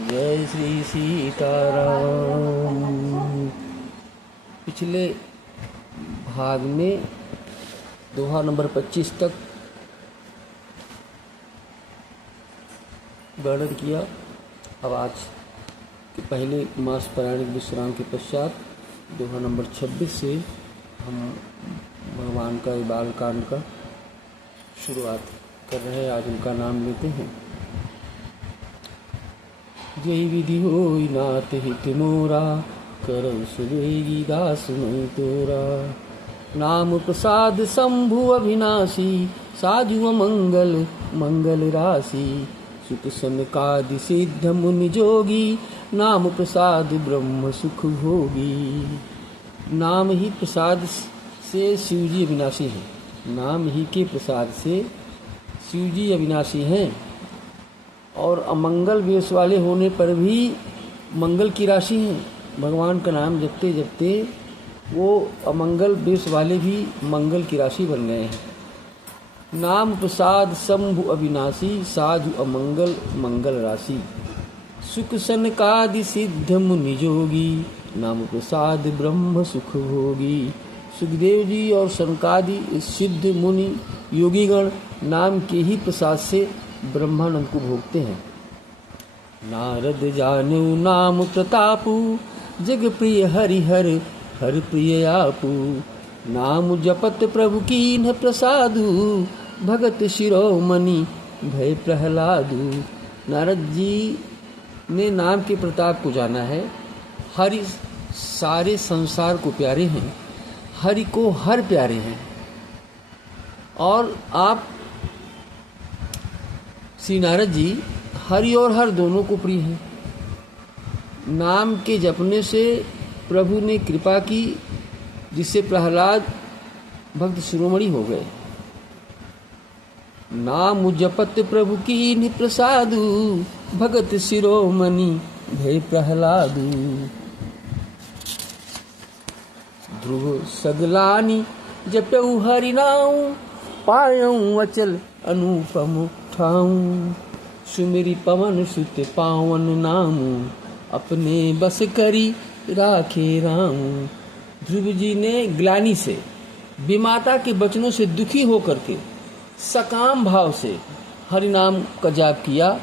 जय श्री सीताराम। पिछले भाग में दोहा नंबर 25 तक वर्णन किया। अब आज के पहले मास पारायण विश्राम के पश्चात दोहा नंबर 26 से हम भगवान का बाल कांड का शुरुआत कर रहे हैं। आज उनका नाम लेते हैं। जय विधि होई नाथ हित मोरा, करौ सुबेगी दास मई तोरा। नाम प्रसाद शंभु अविनाशी, साजु मंगल मंगल राशि। सुख सनकादि सिद्ध मुनि जोगी, नाम प्रसाद ब्रह्म सुख भोगी। नाम ही प्रसाद से शिवजी अविनाशी हैं। नाम ही के प्रसाद से शिवजी अविनाशी हैं और अमंगल वेश वाले होने पर भी मंगल की राशि हैं। भगवान का नाम जपते जपते वो अमंगल वेश वाले भी मंगल की राशि बन गए हैं। नाम प्रसाद शंभु अविनाशी, साधु अमंगल मंगल राशि। सुख सनकादि सिद्ध मुनि जोगी, नाम प्रसाद ब्रह्म सुख भोगी। सुखदेव जी और सनकादि सिद्ध मुनि योगीगण नाम के ही प्रसाद से ब्रह्मानंद को भोगते हैं। नारद जानु नाम प्रतापु, जग प्रिय हरिहर हर प्रिय आपू। नाम जपत प्रभु कीन्ह प्रसादु, भगत शिरोमणि भय प्रहलादु। नारद जी ने नाम के प्रताप को जाना है। हरि सारे संसार को प्यारे हैं, हरि को हर प्यारे हैं। और आप श्री नारद जी हरि और हर दोनों को प्रिय हैं। नाम के जपने से प्रभु ने कृपा की, जिससे प्रहलाद भक्त शिरोमणि हो गए। नाम जपत प्रभु कीन्ह प्रसादु, भगत शिरोमणि भय प्रहलादु। ध्रुव सगलानी जपऊ हरि नाम, पायऊ अचल अनुपम ठाऊं। सुमिरि पवन सुत पावन नामू, अपने बस करी राखे रामू। ध्रुव जी ने ग्लानि से, विमाता के वचनों से दुखी होकर के सकाम भाव से हरि नाम का जाप किया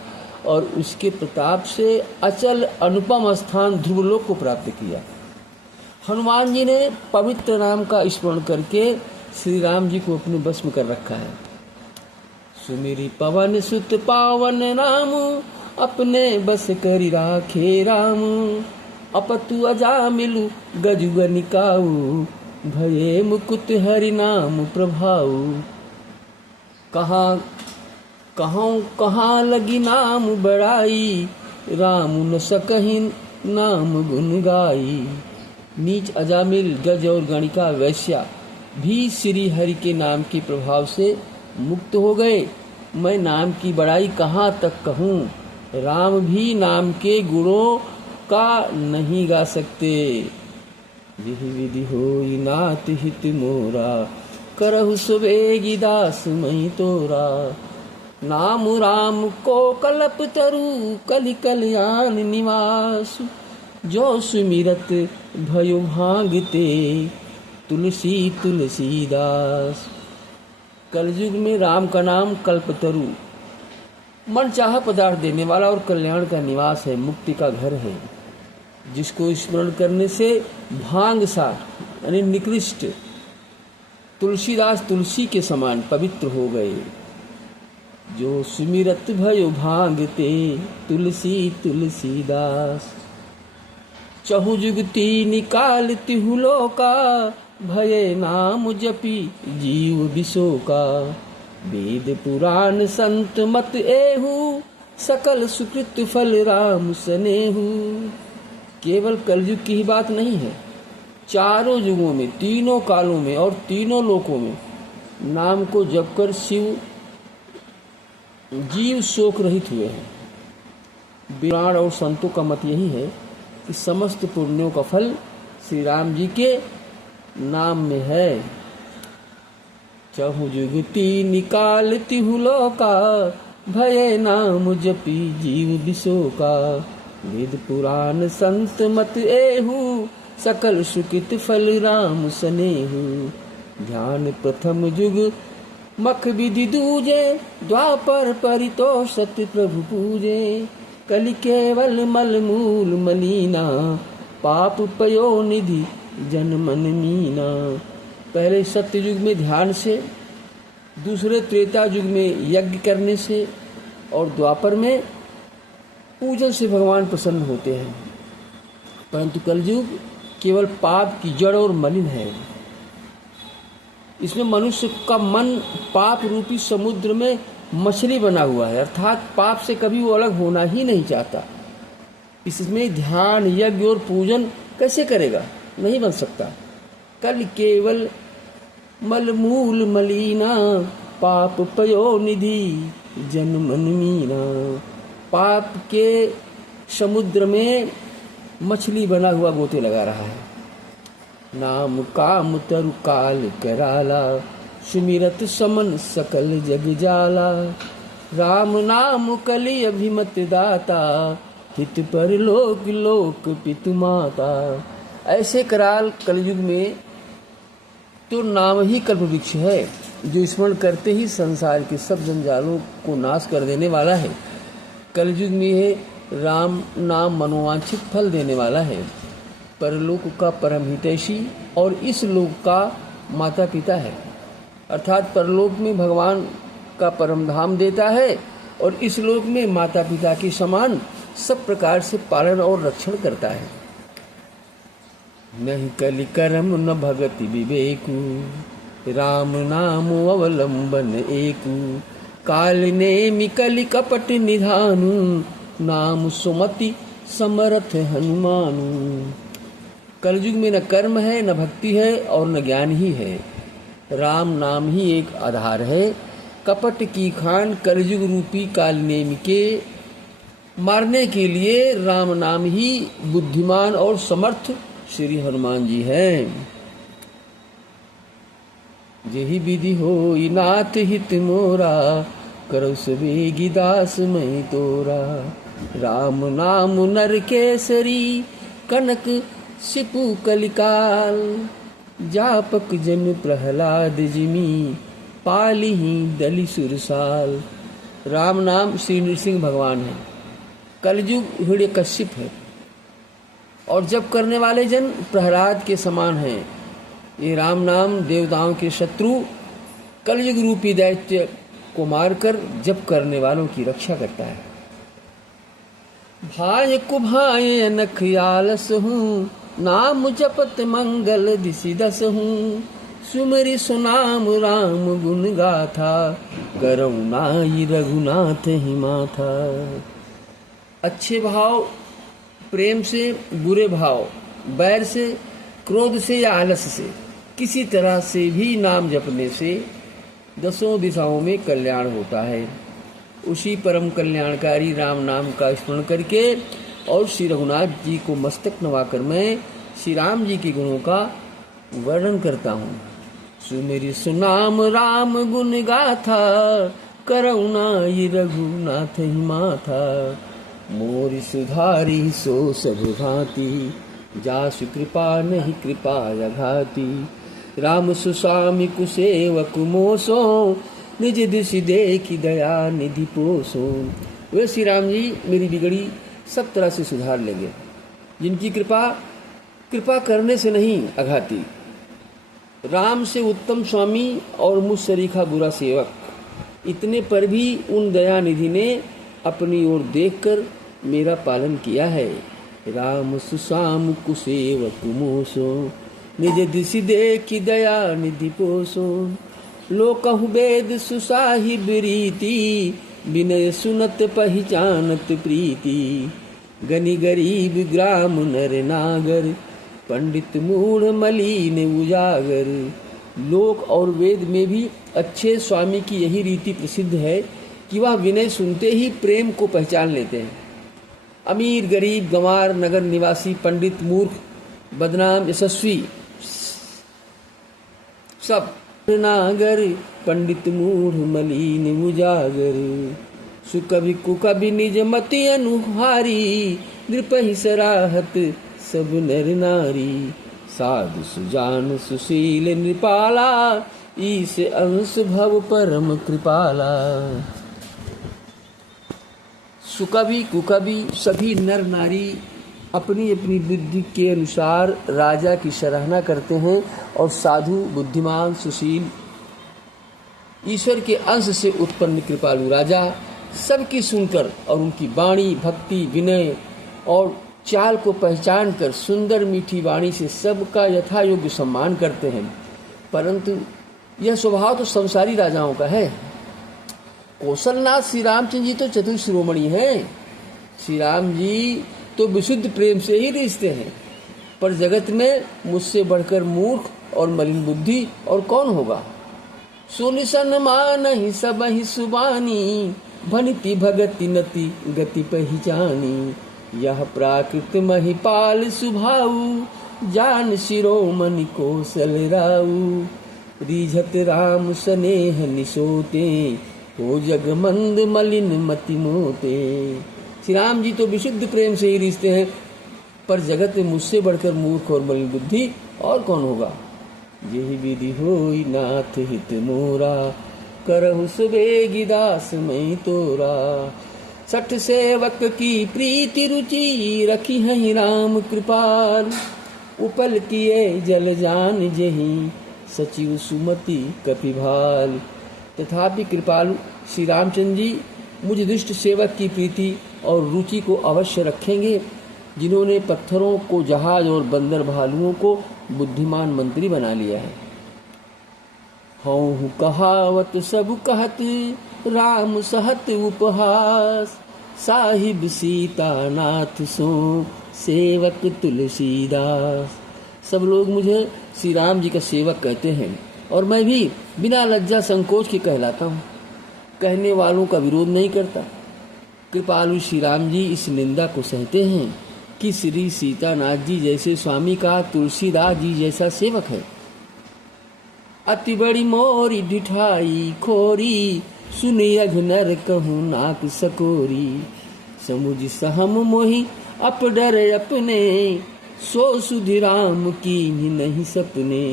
और उसके प्रताप से अचल अनुपम स्थान ध्रुवलोक को प्राप्त किया। हनुमान जी ने पवित्र नाम का स्मरण करके श्री राम जी को अपने बस में कर रखा है। सुमिरि पवन सुत पावन नाम, अपने बस करि राखे राम। अपतु अजामिलु गजुगनिकाऊ, भये मुकुट हरि नाम प्रभाऊ। कहाँ लगी नाम बड़ाई, राम न सकहि नाम गुन गाई। नीच अजामिल गज और गणिका वैश्या भी श्री हरि के नाम के प्रभाव से मुक्त हो गए। मैं नाम की बड़ाई कहाँ तक कहूँ, राम भी नाम के गुणों का नहीं गा सकते। यही विधि होई नाथ हित मोरा, करहु सुबेगी दास मई तोरा। नाम राम को कल्प तरु, कलि कल्याण निवास। जो सुमिरत भयो भांगते, तुलसी तुलसीदास। कलयुग में राम का नाम कल्पतरु, मन चाहा पदार्थ देने वाला और कल्याण का निवास है, मुक्ति का घर है। जिसको स्मरण करने से भांग सा यानी निकृष्ट तुलसीदास तुलसी के समान पवित्र हो गए। जो सुमिरत भयो भांगते, तुलसी तुलसीदास। चहु जुगती निकाल तिहु लोका, भये नाम जपी जीव बिसोका। वेद पुराण संत मत एहु, सकल सुकृत फल राम सनेहु। केवल कलयुग की ही बात नहीं है, चारों युगों में, तीनों कालों में और तीनों लोकों में नाम को जपकर जीव शोक रहित हुए हैं। पुराण और संतों का मत यही है कि समस्त पुण्यों का फल श्री राम जी के नाम में है। चहु जुगती निकाल तिहु लोका, भये नाम जपी जीव बिसोका। वेद पुराण संत मत एहू, सकल सुकृत फल राम सनेहू। ध्यान प्रथम जुग मख विधि दूजे, द्वापर परितोषत प्रभु पूजे। कलि केवल मल मूल मलीना, पाप पयो निधि जन मन मीना। पहले सत्य युग में ध्यान से, दूसरे त्रेता युग में यज्ञ करने से, और द्वापर में पूजन से भगवान प्रसन्न होते हैं। परंतु कलयुग केवल पाप की जड़ और मलिन है। इसमें मनुष्य का मन पाप रूपी समुद्र में मछली बना हुआ है, अर्थात पाप से कभी वो अलग होना ही नहीं चाहता। इसमें ध्यान यज्ञ और पूजन कैसे करेगा? नहीं बन सकता। कल केवल मल मूल मलीना, पाप पयो निधि जन मन मीना। पाप के समुद्र में मछली बना हुआ गोते लगा रहा है। नाम काम तरु काल कराला, सुमिरत समन सकल जग जाला। राम नाम कलि अभिमत दाता, हित पर लोक लोक पितु माता। ऐसे कराल कलयुग में तो नाम ही कल्प वृक्ष है, जो स्मरण करते ही संसार के सब जंजालों को नाश कर देने वाला है। कलयुग में है राम नाम मनोवांछित फल देने वाला है, परलोक का परम हितैषी और इस लोक का माता पिता है। अर्थात परलोक में भगवान का परम धाम देता है और इस लोक में माता पिता के समान सब प्रकार से पालन और रक्षण करता है। नहीं कलि करम न भगति विवेकु, राम नाम अवलंबन एकु। काल नेमि कलि कपट निधानु, नाम सुमति समरथ हनुमानु। कलयुग में न कर्म है, न भक्ति है और न ज्ञान ही है। राम नाम ही एक आधार है। कपट की खान कलयुग रूपी काल नेमि के मारने के लिए राम नाम ही बुद्धिमान और समर्थ श्री हनुमान जी हैं। जेहि विधि होई नाथ हित मोरा, करौ सवेगी दास मैं तोरा। राम नाम नर केसरी, कनक सिपु कलिकाल। जापक जन प्रहलाद जिमी, पालिहि दलि सुरसाल। राम नाम श्री नृसिंह भगवान है। कलयुग हिरण्यकश्यप है और जप करने वाले जन प्रहलाद के समान हैं। ये राम नाम देवताओं के शत्रु कलयुग रूपी दैत्य को मारकर जप करने वालों की रक्षा करता है। भाय कुभाय अनख आलस हूँ, नाम जपत मंगल दिशि दस हूँ। सुमरि सुनाम राम गुण गाथा, करुणाई रघुनाथ ही माथा। अच्छे भाव प्रेम से, बुरे भाव बैर से, क्रोध से या आलस से, किसी तरह से भी नाम जपने से दसों दिशाओं में कल्याण होता है। उसी परम कल्याणकारी राम नाम का स्मरण करके और श्री रघुनाथ जी को मस्तक नवाकर मैं श्री राम जी के गुणों का वर्णन करता हूँ। सुमिरि सुनाम राम गुण गाथा, करुणाई रघुनाथ ही माथा। मोरि सुधारी सो सब भांति, जासु कृपा नहीं कृपा अघाती। राम सुस्वामी कुसेवक मोसो, निज दिशि देखि दया निधि पोसो। वे श्री राम जी मेरी बिगड़ी सब तरह से सुधार लेंगे, जिनकी कृपा करने से नहीं अघाती। राम से उत्तम स्वामी और मुझ सरीखा बुरा सेवक, इतने पर भी उन दया निधि ने अपनी ओर देखकर मेरा पालन किया है। राम सुसाम कुसेवक मोसो, निज दिशि देखि दया निधि पोसो। लोकहु वेद सुसाहिब रीति, विनय सुनत पहचानत प्रीति। गनि गरीब ग्राम नर नागर, पंडित मूढ़ मलीन उजागर। लोक और वेद में भी अच्छे स्वामी की यही रीति प्रसिद्ध है कि वह विनय सुनते ही प्रेम को पहचान लेते हैं। अमीर गरीब गंवार नगर निवासी पंडित मूर्ख बदनाम यशस्वी सब नागर, पंडित मूढ़ मलीन उजागर। सुकवि कुकवि निज मति अनुहारी, नृपहि सराहत सब नर नारी। साधु सुजान सुशील नृपाला, ईस अंश भव परम कृपाला। सुकवि कुकवि सभी नर नारी अपनी अपनी बुद्धि के अनुसार राजा की सराहना करते हैं, और साधु बुद्धिमान सुशील ईश्वर के अंश से उत्पन्न कृपालु राजा सबकी सुनकर और उनकी वाणी भक्ति विनय और चाल को पहचान कर सुंदर मीठी वाणी से सबका यथा योग्य सम्मान करते हैं। परंतु यह स्वभाव तो संसारी राजाओं का है। कौशलनाथ श्री रामचंद्र जी तो चतुर शिरोमणि हैं। श्री राम जी तो विशुद्ध प्रेम से ही रिश्ते हैं, पर जगत में मुझसे बढ़कर मूर्ख और मलिन बुद्धि और कौन होगा। सुनि सन्मानहि सबहि सुबानी, भनिति भगति नति गति पहिचानी। यह प्राकृत महिपाल सुभाऊ, जान शिरोमणि कौशल राऊ। रीझत राम स्नेह निसोते, हो जग मंद मलिन मति मोते। श्री राम जी तो विशुद्ध प्रेम से ही रिश्ते हैं, पर जगत में मुझसे बढ़कर मूर्ख और मलिन बुद्धि और कौन होगा। यही विधि होई नाथ हित मोरा, करहु सुबेगी दास मैं तोरा। सठ सेवक की प्रीति रुचि, रखी है राम कृपाल। उपल किए जल जान जही, सचिव सुमति कपिभाल। तथापि कृपालु श्री रामचंद्र जी मुझ दुष्ट सेवक की प्रीति और रुचि को अवश्य रखेंगे, जिन्होंने पत्थरों को जहाज और बंदर भालुओं को बुद्धिमान मंत्री बना लिया है। हूँ कहावत सब कहत, राम सहत उपहास। साहिब सीता नाथ सो, सेवक तुलसीदास। सब लोग मुझे श्री राम जी का सेवक कहते हैं, और मैं भी बिना लज्जा संकोच के कहलाता हूँ। कहने वालों का विरोध नहीं करता। कृपालु श्री राम जी इस निंदा को सहते हैं कि श्री सीतानाथ जी जैसे स्वामी का तुलसीदास जी जैसा सेवक है। अति बड़ी मोरी डिठाई खोरी, सुनि अघनर कहूँ नाक सकोरी। समुझ सहम मोहि अप डर अपने, सो सुधि राम की नहीं सपने।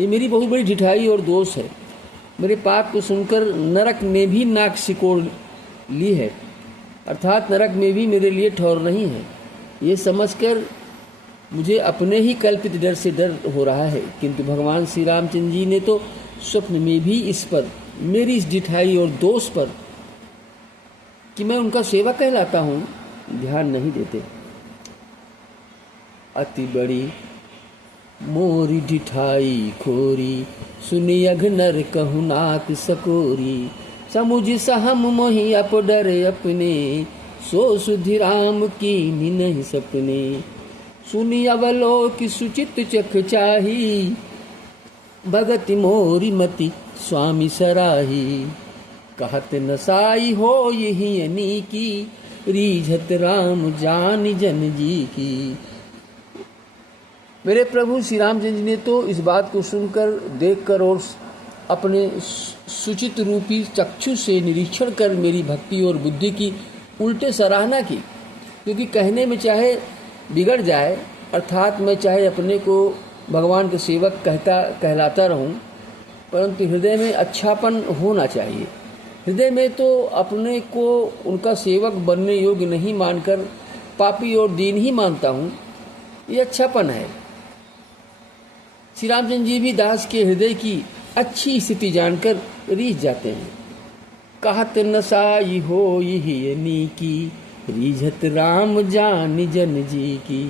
ये मेरी बहुत बड़ी ढिठाई और दोष है। मेरे पाप को सुनकर नरक ने भी नाक सिकोड़ ली है, अर्थात नरक में भी मेरे लिए ठौर नहीं है। ये समझकर मुझे अपने ही कल्पित डर से डर हो रहा है, किंतु भगवान श्री रामचंद्र जी ने तो स्वप्न में भी इस पर, मेरी इस ढिठाई और दोष पर कि मैं उनका सेवक कहलाता हूँ, ध्यान नहीं देते। अति बड़ी मोरी ढिठाई खोरी, सुनि अघनर कहु नाक सकोरी। समुझ सहम मोहि अप डर अपने, सो सुधि राम की नहीं सपने। सुनि अवलोक सुचित चख चाही, भगत मोरी मति स्वामी सराही। कहत नसाई हो यही अनीकी, रीझत राम जान जन जी की। मेरे प्रभु श्री रामचंद्र जी ने तो इस बात को सुनकर, देखकर और अपने सुचित रूपी चक्षु से निरीक्षण कर मेरी भक्ति और बुद्धि की उल्टे सराहना की। क्योंकि कहने में चाहे बिगड़ जाए, अर्थात मैं चाहे अपने को भगवान के सेवक कहलाता रहूं, परंतु हृदय में अच्छापन होना चाहिए। हृदय में तो अपने को उनका सेवक बनने योग्य नहीं मानकर पापी और दीन ही मानता हूँ, ये अच्छापन है। श्री रामचंद्र जी भी दास के हृदय की अच्छी स्थिति जानकर रीझ जाते हैं। कहत नसाई हो यही नीकी, रीझत राम जान जन जी की।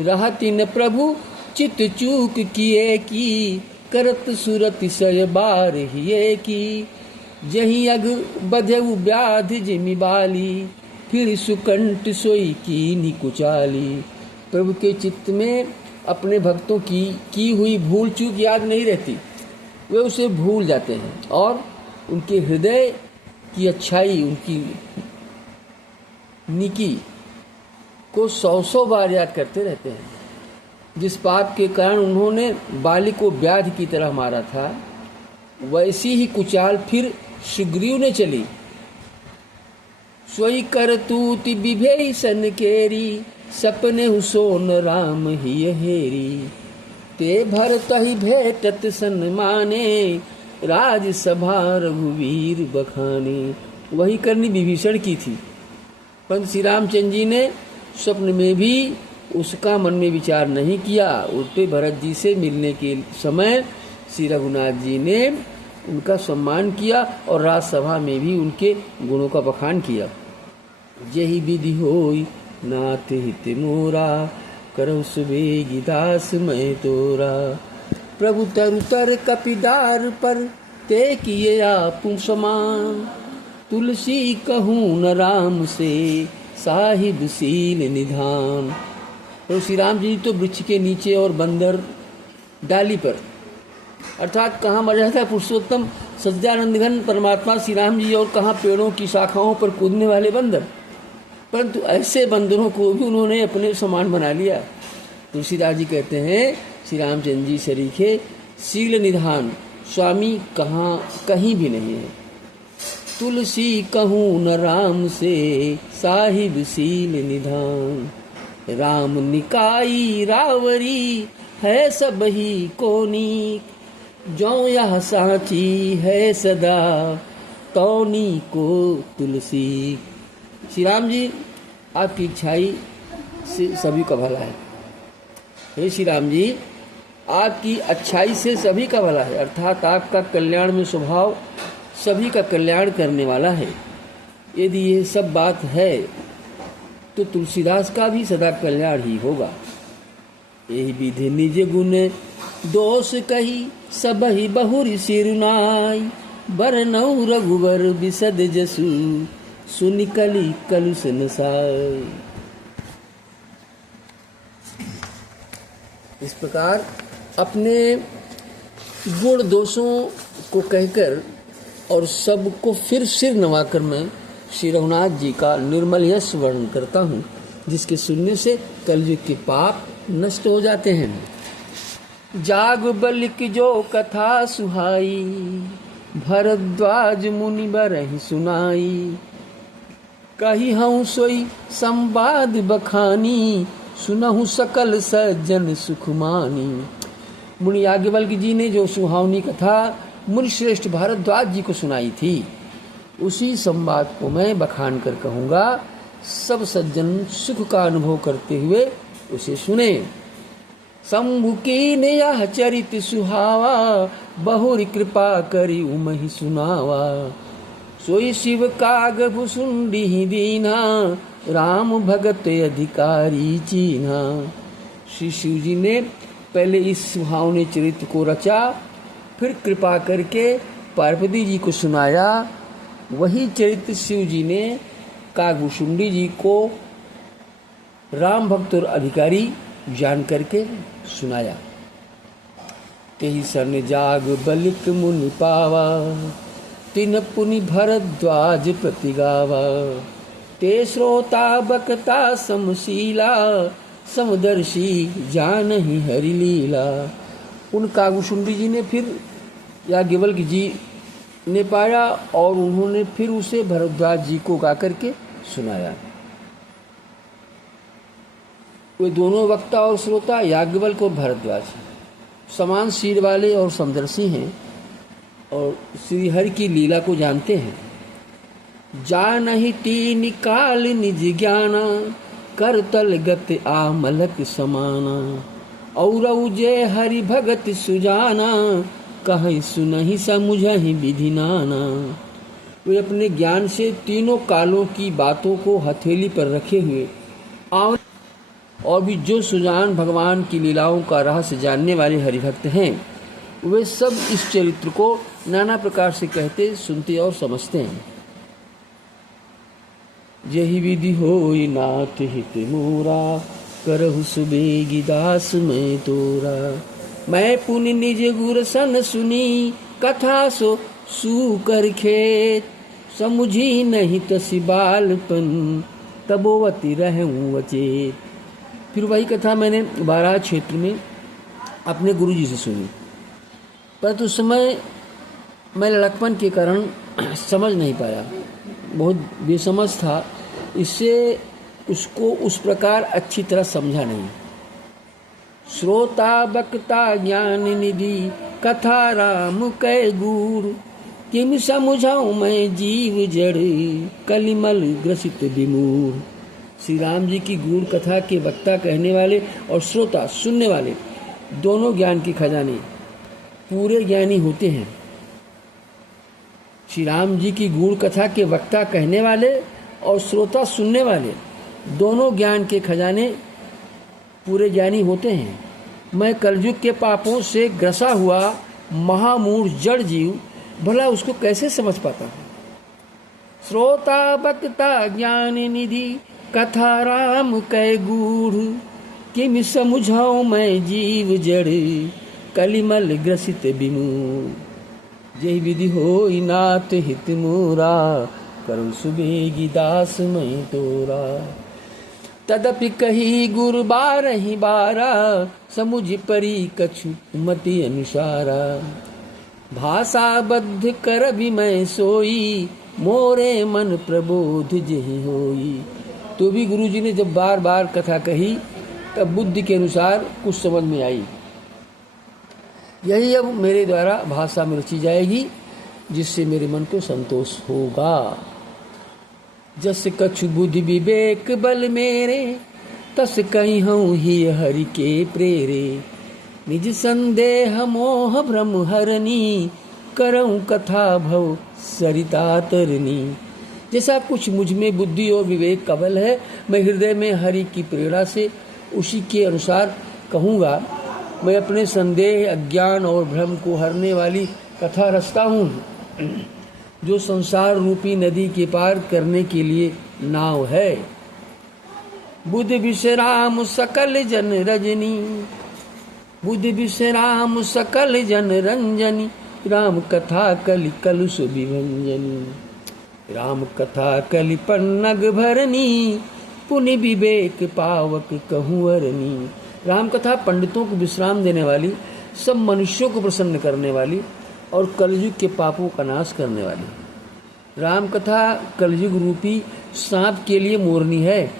रहति न प्रभु चित चूक किए की, करत सुरत सय बार हिये की। जही अग बधेउ व्याध जिमि बाली, फिर सुकंठ सोई की निकुचाली। प्रभु के चित्त में अपने भक्तों की हुई भूल चूक याद नहीं रहती, वे उसे भूल जाते हैं और उनके हृदय की अच्छाई, उनकी निकी को 100 बार याद करते रहते हैं। जिस पाप के कारण उन्होंने बाली को व्याध की तरह मारा था, वैसी ही कुचाल फिर सुग्रीव ने चली। सोई करतूति विभीषण केरी, सपने सोन राम ही हेरी। ते भरत ही भेटत सन्माने, राजसभा रघुवीर बखाने। वही करनी विभीषण की थी, परंतु श्री रामचंद्र जी ने स्वप्न में भी उसका मन में विचार नहीं किया। उल्टे भरत जी से मिलने के समय श्री रघुनाथ जी ने उनका सम्मान किया और राजसभा में भी उनके गुणों का बखान किया। यही विधि होई नाथ हित मोरा, करहु सुबेगी दास मैं तोरा। प्रभु तरु तर कपिदार पर, ते किए आप समान। तुलसी कहूँ न राम से, साहिब सील निधान। तो श्री राम जी तो वृक्ष के नीचे और बंदर डाली पर, अर्थात कहाँ मर जाता है पुरुषोत्तम सच्चिदानंद घन परमात्मा श्री राम जी, और कहाँ पेड़ों की शाखाओं पर कूदने वाले बंदर। परंतु ऐसे बंदरों को भी उन्होंने अपने समान बना लिया। तुलसीदास जी कहते हैं श्री रामचंद्र जी सरीखे शील निधान स्वामी कहाँ कहीं भी नहीं है। तुलसी कहूँ न राम से, साहिब शील निधान। राम निकाई रावरी, है सब ही कोनी। जो यह साची है सदा, तौनी को तुलसी। श्री राम जी आपकी इच्छाई से सभी का भला है। हे श्री राम जी, आपकी अच्छाई से सभी का भला है, अर्थात आपका कल्याण में स्वभाव सभी का कल्याण करने वाला है। यदि ये सब बात है तो तुलसीदास का भी सदा कल्याण ही होगा। यही विधि निज गुण दोष कही, सब ही बहुरी सिरुनाई। बरनऊ रघुवर बिसद जसु, सुनि कली कलुष नसाई। इस प्रकार अपने गुण दोषों को कहकर और सबको फिर सिर नवाकर मैं श्री रघुनाथ जी का निर्मल यश वर्णन करता हूँ, जिसके सुनने से कलयुग के पाप नष्ट हो जाते हैं। जाग बलिक जो कथा सुहाई, भरद्वाज मुनि बरहि सुनाई। कही हूँ सोई संवाद बखानी, सुनहु सकल सज्जन सुखमानी। मुनि याज्ञवल्क्य जी ने जो सुहावनी कथा मुनि श्रेष्ठ भारद्वाज जी को सुनाई थी, उसी संवाद को मैं बखान कर कहूँगा। सब सज्जन सुख का अनुभव करते हुए उसे सुने। शंभु कीन यह चरित सुहावा, बहुरी कृपा करी उमहि सुनावा। सोई शिव काग भुसुंडी दीना, राम भगत अधिकारी चीन्हा। श्री शिव जी ने पहले इस सुहावने चरित्र को रचा, फिर कृपा करके पार्वती जी को सुनाया। वही चरित्र शिव जी ने कागभूषुंडी जी को राम भक्त और अधिकारी जान करके सुनाया। तेहि सन जाग बलिक मुनि पावा, तिन पुनि भरद्वाज प्रति गावा। ते श्रोता बकता समशीला, समदर्शी जानहि हरि लीला। उन कागभूषुंडी जी ने फिर याज्ञवल्क्य जी ने पाया और उन्होंने फिर उसे भरद्वाज जी को गा करके सुनाया। वे दोनों वक्ता और श्रोता याज्ञवल्क्य और भरद्वाज समान सिर वाले और समदर्शी हैं और श्री हरि की लीला को जानते हैं। जानहि तीन काल निज ज्ञाना, करतल गत आमलक समाना। और जे हरि भगत सुजाना, कहीं सुनहि समुझहि विधि नाना। वे अपने ज्ञान से तीनों कालों की बातों को हथेली पर रखे हुए और भी जो सुजान भगवान की लीलाओं का रहस्य जानने वाले हरिभक्त हैं, वे सब इस चरित्र को नाना प्रकार से कहते, सुनते और समझते हैं। यही विधि होई नाथ हित मोरा, करहु सुबेगी दास मैं तोरा। मैं पुनि निज गुर सन सुनी, कथा सो सूकर खेत। समुझी नहीं तसी बालपन, तबोवती रहूं अचेत। फिर वही कथा मैंने बारात क्षेत्र में अपने गुरु जी से सुनी, परंतु उस समय मैं लड़कपन के कारण समझ नहीं पाया। बहुत बेसमझ था, इससे उसको उस प्रकार अच्छी तरह समझा नहीं। श्रोता बक्ता ज्ञान निधि कथा राम कै गूढ़, किम समझाऊं मैं जीव जड़ कलिमल ग्रसित विमूढ़। श्री राम जी की गूढ़ कथा के वक्ता कहने वाले और श्रोता सुनने वाले दोनों ज्ञान के खजाने पूरे ज्ञानी होते हैं। श्री राम जी की गूढ़ कथा के वक्ता कहने वाले और श्रोता सुनने वाले दोनों ज्ञान के खजाने पूरे ज्ञानी होते हैं। मैं कलयुग के पापों से ग्रसा हुआ महामूढ़ जड़ जीव भला उसको कैसे समझ पाता हूँ। श्रोता बक्ता ज्ञान निधि कथा राम कै गूढ़, किम समझाऊं मैं जीव जड़ कलिमल ग्रसित विमूढ़। जय विधि होई नाथ हित मोरा, करुण सुबेगी दास मैं तोरा। तदपि कही गुरु बारहि बारा, समुझ परी कछु मति अनुसारा। भाषा बद्ध कर भी मैं सोई, मोरे मन प्रबोध जेहि होई। तो भी गुरु जी ने जब बार बार कथा कही तब बुद्धि के अनुसार कुछ समझ में आई। यही अब मेरे द्वारा भाषा में रची जाएगी, जिससे मेरे मन को संतोष होगा। जस कछु बुद्धि विवेक बल मेरे, तस कहीं हूँ ही हरि के प्रेरे। निज संदेह मोह भ्रम हरनी, करऊं कथा भव सरिता तरनी। जैसा कुछ मुझ में बुद्धि और विवेक का बल है, मैं हृदय में हरि की प्रेरणा से उसी के अनुसार कहूँगा। मैं अपने संदेह अज्ञान और भ्रम को हरने वाली कथा रचता हूँ, जो संसार रूपी नदी के पार करने के लिए नाव है। बुध विश्राम सकल जन रजनी, बुध विश्राम सकल जन रंजनी। राम कथा कलि कलुष विभंजनी, राम कथा कलि पन्नग भरनी। पुनि विवेक पावक कहूँ अरनी। राम कथा पंडितों को विश्राम देने वाली, सब मनुष्यों को प्रसन्न करने वाली और कलयुग के पापों का नाश करने वाली। राम कथा कलयुग रूपी सांप के लिए मोरनी है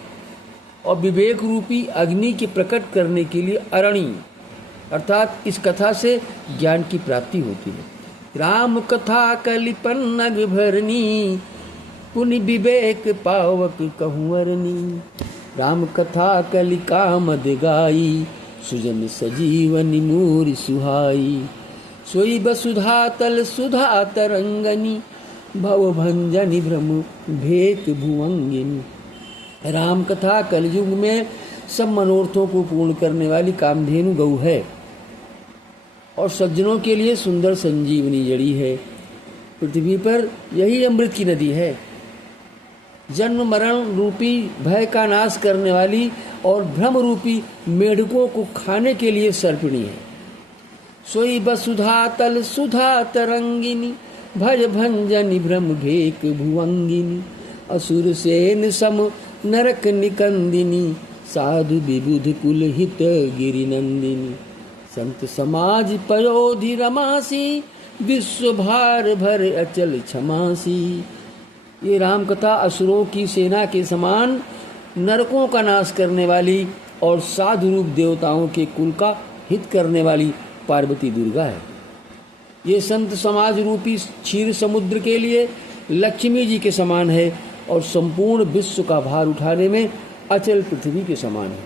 और विवेक रूपी अग्नि के प्रकट करने के लिए अरणी, अर्थात इस कथा से ज्ञान की प्राप्ति होती है। राम कथा कलि पन्नग भरनी, पुनि विवेक पावक कहूँ अरनी। राम कथा कलि कामद गाई, सुजन सजीवनि मूरि सुहाई। सोई वसुधा तल सुधा तरंगनी, भव भंजनि भ्रम भेक भुवंगिनी। राम कथा कलयुग में सब मनोरथों को पूर्ण करने वाली कामधेनु गौ है और सज्जनों के लिए सुंदर संजीवनी जड़ी है। पृथ्वी पर यही अमृत की नदी है, जन्म मरण रूपी भय का नाश करने वाली और भ्रम रूपी मेढकों को खाने के लिए सर्पिणी है। सोई वसुधा तल सुधा तरंगिनी, भज भंजनि भ्रम भेक भुवंगिनी। असुर सेन सम नरक निकंदिनी, साधु विबुध कुल हित गिरिनंदिनी। संत समाज पयोधि रमासी, विश्व भार भर अचल क्षमासी। ये राम कथा असुरों की सेना के समान नरकों का नाश करने वाली और साधु रूप देवताओं के कुल का हित करने वाली पार्वती दुर्गा है। ये संत समाज रूपी क्षीर समुद्र के लिए लक्ष्मी जी के समान है और संपूर्ण विश्व का भार उठाने में अचल पृथ्वी के समान है।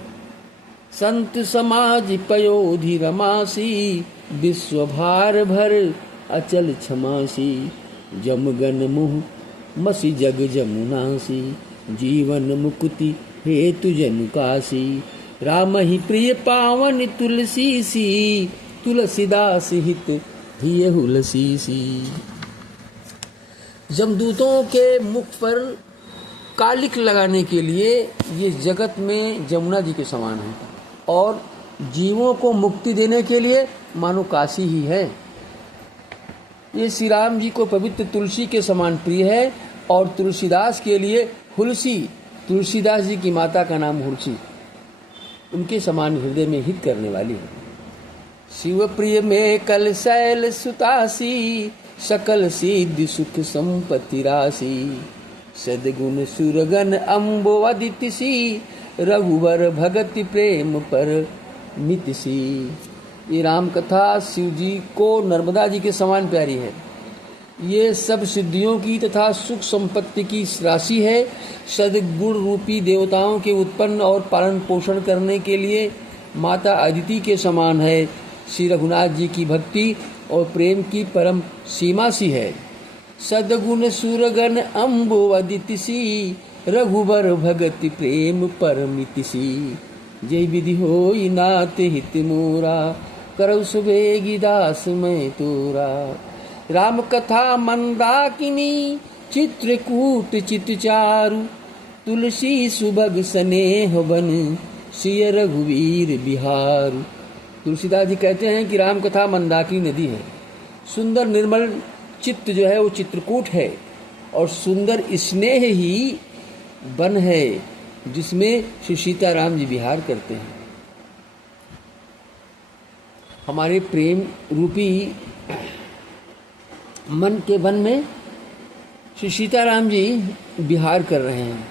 संत समाज पयोधि रमासी, विश्व भार भर अचल क्षमासी। जमगन मुह मसी जग जमुनासी, जीवन मुक्ति हेतु जनुकासी। राम ही प्रिय पावन तुलसी सी, तुलसीदास हित हिय हुलसी सी। जमदूतों के मुख पर कालिक लगाने के लिए ये जगत में जमुना जी के समान है और जीवों को मुक्ति देने के लिए मानो काशी ही है। ये श्री राम जी को पवित्र तुलसी के समान प्रिय है और तुलसीदास के लिए हुलसी, तुलसीदास जी की माता का नाम हुलसी, उनके समान हृदय में हित करने वाली है। शिव प्रिय में कल शैल सुतासी, सकल सिद्धि सुख संपत्ति राशि। सदगुण सुरगन अम्बोदित सी, रघुवर भगति प्रेम पर मित सी। ये राम कथा शिव जी को नर्मदा जी के समान प्यारी है। ये सब सिद्धियों की तथा सुख संपत्ति की राशि है। सद्गुण रूपी देवताओं के उत्पन्न और पालन पोषण करने के लिए माता अदिति के समान है। श्री रघुनाथ जी की भक्ति और प्रेम की परम सीमा सी है। सद्गुण सुरगन अम्बो अदिति सी, रघुबर भगति प्रेम परमिति सी। जय विधि होई नाथ हित मोरा, करौ सुबेगी दास मैं तोरा। राम कथा मंदाकिनी, चित्रकूट चित चारु। तुलसी सुभग स्नेह बन, सिय रघुवीर बिहारू। तुलसीदास जी कहते हैं कि राम कथा मंदाकिनी नदी है। सुंदर निर्मल चित्त जो है वो चित्रकूट है, और सुंदर स्नेह ही वन है जिसमें श्री सीताराम जी विहार करते हैं। हमारे प्रेम रूपी मन के वन में श्री सीताराम जी विहार कर रहे हैं।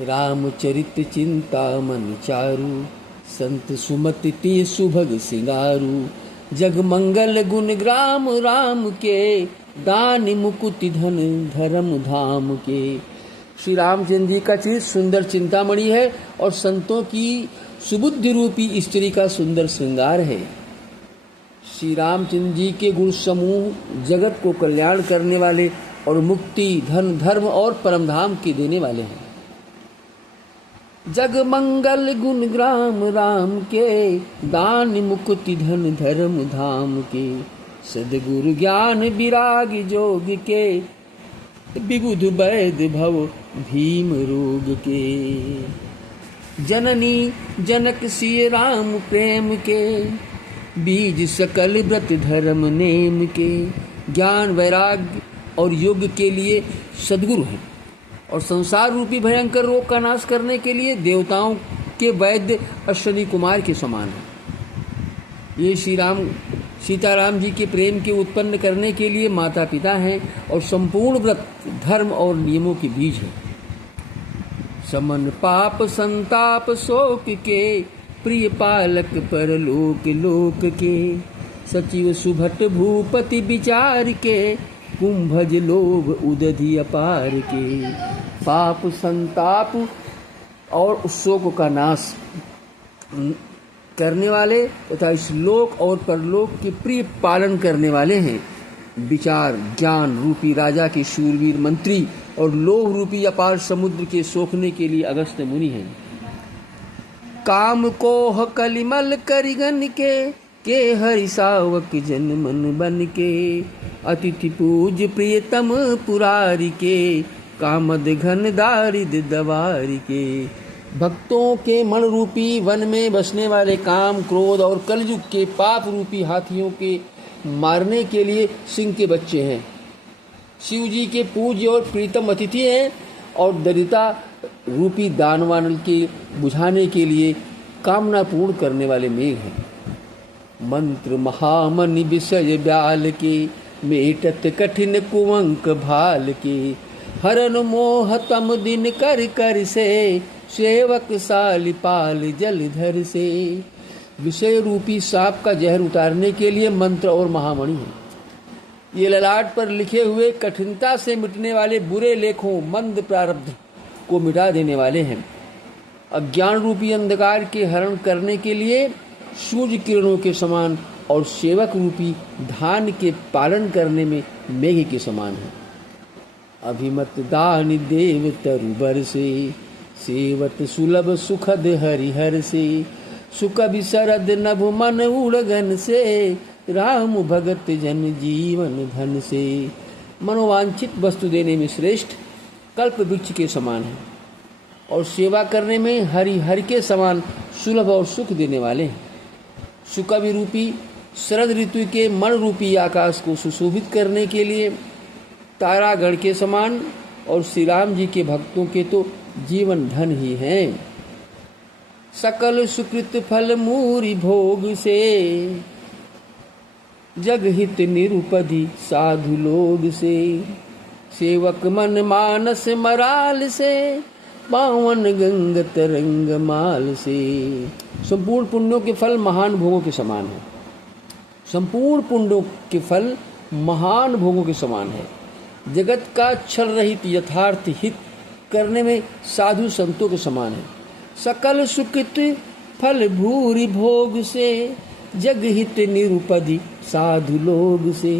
रामचरित चिंता मन चारु, संत सुमति ती सुभग सिंगारू। जग मंगल गुण ग्राम राम के, दान मुकुति धन धर्म धाम के। श्री रामचंद्र जी का चरित्र सुंदर चिंतामणि है और संतों की सुबुद्धि रूपी स्त्री का सुंदर श्रृंगार है। श्री रामचंद्र जी के गुण समूह जगत को कल्याण करने वाले और मुक्ति धन धर्म और परमधाम के देने वाले हैं। जग मंगल गुण ग्राम राम के, दान मुकुति धन धर्म धाम के। सद्गुरु ज्ञान विराग जोग के, विबुध वैद भव भीम रोग के। जननी जनक सिय राम प्रेम के, बीज सकल व्रत धर्म नेम के। ज्ञान वैराग्य और योग के लिए सद्गुरु हैं, और संसार रूपी भयंकर रोग का नाश करने के लिए देवताओं के वैद्य अश्विनी कुमार के समान है। ये सीताराम जी के प्रेम के उत्पन्न करने के लिए माता पिता हैं, और संपूर्ण व्रत धर्म और नियमों के बीज हैं। समन पाप संताप शोक के, प्रिय पालक परलोक लोक के। सचिव सुभट भूपति विचार के, कुंभज लोभ उदधि अपार के। पाप संताप और शोक का नाश करने वाले तथा इस लोक और परलोक के प्रिय पालन करने वाले हैं। विचार ज्ञान रूपी राजा के शूरवीर मंत्री और लोभ रूपी अपार समुद्र के सोखने के लिए अगस्त्य मुनि हैं। काम कोह कलिमल करिगन के हरि सावक जन मन बन के। अतिथि पूज प्रियतम पुरारी के, कामद घन दारिद दवारी के। भक्तों के मन रूपी वन में बसने वाले काम क्रोध और कलयुग के पाप रूपी हाथियों के मारने के लिए सिंह के बच्चे हैं। शिव जी के पूज्य और प्रीतम अतिथि हैं, और दरिद्रता रूपी दानवानल के बुझाने के लिए कामना पूर्ण करने वाले मेघ हैं। मंत्र महामनि विषय ब्याल के, मेटत कठिन कुवंक भाल के। हरन मोह तम दिन कर कर से, सेवक साल पाल जलधर से। विषय रूपी सांप का जहर उतारने के लिए मंत्र और महामणि है। ये ललाट पर लिखे हुए कठिनता से मिटने वाले बुरे लेखों मंद प्रारब्ध को मिटा देने वाले हैं। अज्ञान रूपी अंधकार के हरण करने के लिए सूर्य किरणों के समान, और सेवक रूपी धान के पालन करने में मेघ के समान है। अभिमत दान देव तरुबर से, सेवत सुलभ सुखद हरिहर से। सुकवि शरद नभ मन उड़गन से, राम भगत जन जीवन धन से। मनोवांछित वस्तु देने में श्रेष्ठ कल्प वृक्ष के समान है, और सेवा करने में हरिहर के समान सुलभ और सुख देने वाले हैं। सुकवि रूपी शरद ऋतु के मन रूपी आकाश को सुशोभित करने के लिए तारागण के समान, और श्री राम जी के भक्तों के तो जीवन धन ही हैं। सकल सुकृत फल मूरि भोग से, जग हित निरुपधि साधु लोग से। सेवक मन मानस मराल से, पावन गंग तरंग माल से। संपूर्ण पुण्यों के फल महान भोगों के समान है। संपूर्ण पुण्यों के फल महान भोगों के समान है। जगत का छल रहित यथार्थ हित करने में साधु संतों के समान है। सकल सुकृत फल भूरि भोग से, जग हित निरुपधि साधु लोग से।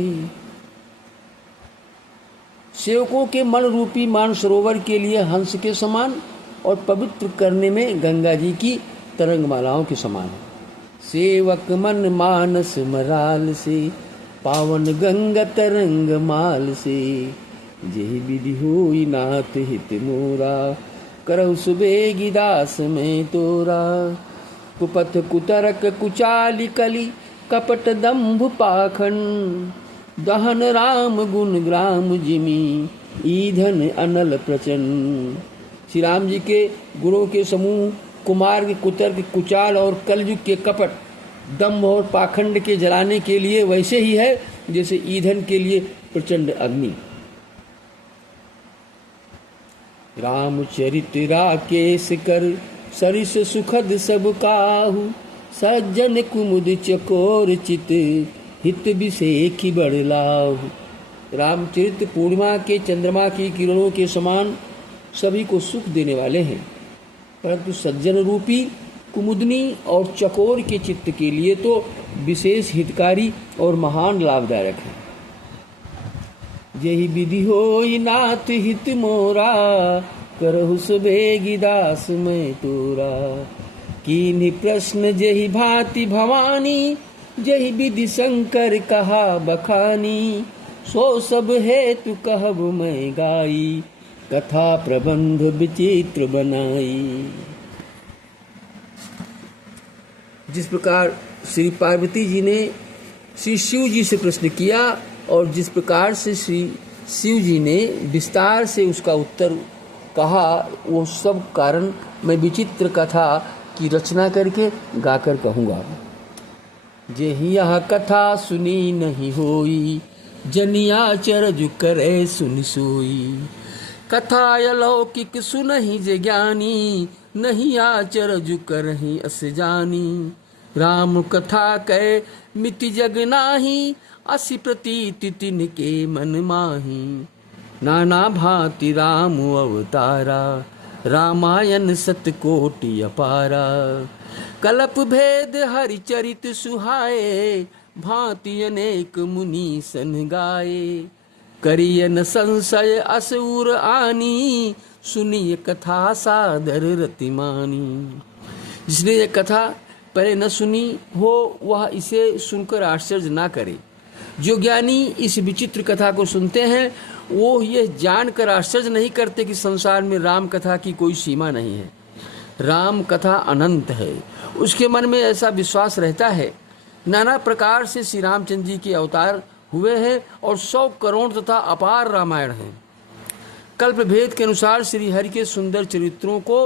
सेवकों के मन रूपी मानसरोवर के लिए हंस के समान और पवित्र करने में गंगा जी की तरंगमालाओं के समान है। सेवक मन मानस मराल से, पावन गंगा तरंग माल से। जेहि विधि होई नाथ हित मोरा, करहु सुबेगी दास में तोरा। कुपथ कुतरक कुचाली कली, कपट दंभ पाखंड। दहन राम गुण ग्राम जिमी, ईधन अनल प्रचंड। श्री राम जी के गुणों के समूह, कुमार के कुतर्क, कुचाल और कलयुग के कपट, दंभ और पाखंड के जलाने के लिए वैसे ही है जैसे ईंधन के लिए प्रचंड अग्नि। रामचरित राकेश कर, सरिस सुखद सब काहू। सज्जन कुमुद चकोर चित, हित विषेखी बड़ लाहू। रामचरित पूर्णिमा के चंद्रमा की किरणों के समान सभी को सुख देने वाले हैं, परंतु सज्जन रूपी कुमुदनी और चकोर के चित्त के लिए तो विशेष हितकारी और महान लाभदायक है। यही विधि होई नाथ हित मोरा, करहु सुबेगी दास में तोरा। कीन्ही प्रश्न जहि भांति भवानी, जहि विधि शंकर कहा बखानी। सो सब हेतु कहब मैं गाई, कथा प्रबंध विचित्र बनाई। जिस प्रकार श्री पार्वती जी ने श्री शिव जी से प्रश्न किया और जिस प्रकार से श्री शिव जी ने विस्तार से उसका उत्तर कहा, वो सब कारण मैं विचित्र कथा की रचना करके गाकर कहूँगा। जेहि यह कथा सुनी नहीं होई, जनिया चरजु करे सुन सोई। कथा अलौकिक सुनहि जे ज्ञानी, नहीं आचरजु करहि अस जानी। राम कथा कै मिति जग नाही, असि प्रतीति तिनके मन माही। नाना भांति राम अवतारा, रामायण सतकोटि अपारा। कल्प भेद हरि चरित सुहाए, भांति अनेक मुनि सन गाए। करियन संशय असुर आनी, सुनिय कथा सादर रतिमानी। जिसने ये कथा पहले न सुनी हो वह इसे सुनकर आश्चर्य ना करे। जो ज्ञानी इस विचित्र कथा को सुनते हैं वो ये जानकर आश्चर्य नहीं करते कि संसार में राम कथा की कोई सीमा नहीं है। राम कथा अनंत है, उसके मन में ऐसा विश्वास रहता है। नाना प्रकार से श्री रामचंद्र जी के अवतार हुए हैं और 100 करोड़ तथा अपार रामायण हैं। कल्प भेद के अनुसार श्री हरि के सुंदर चरित्रों को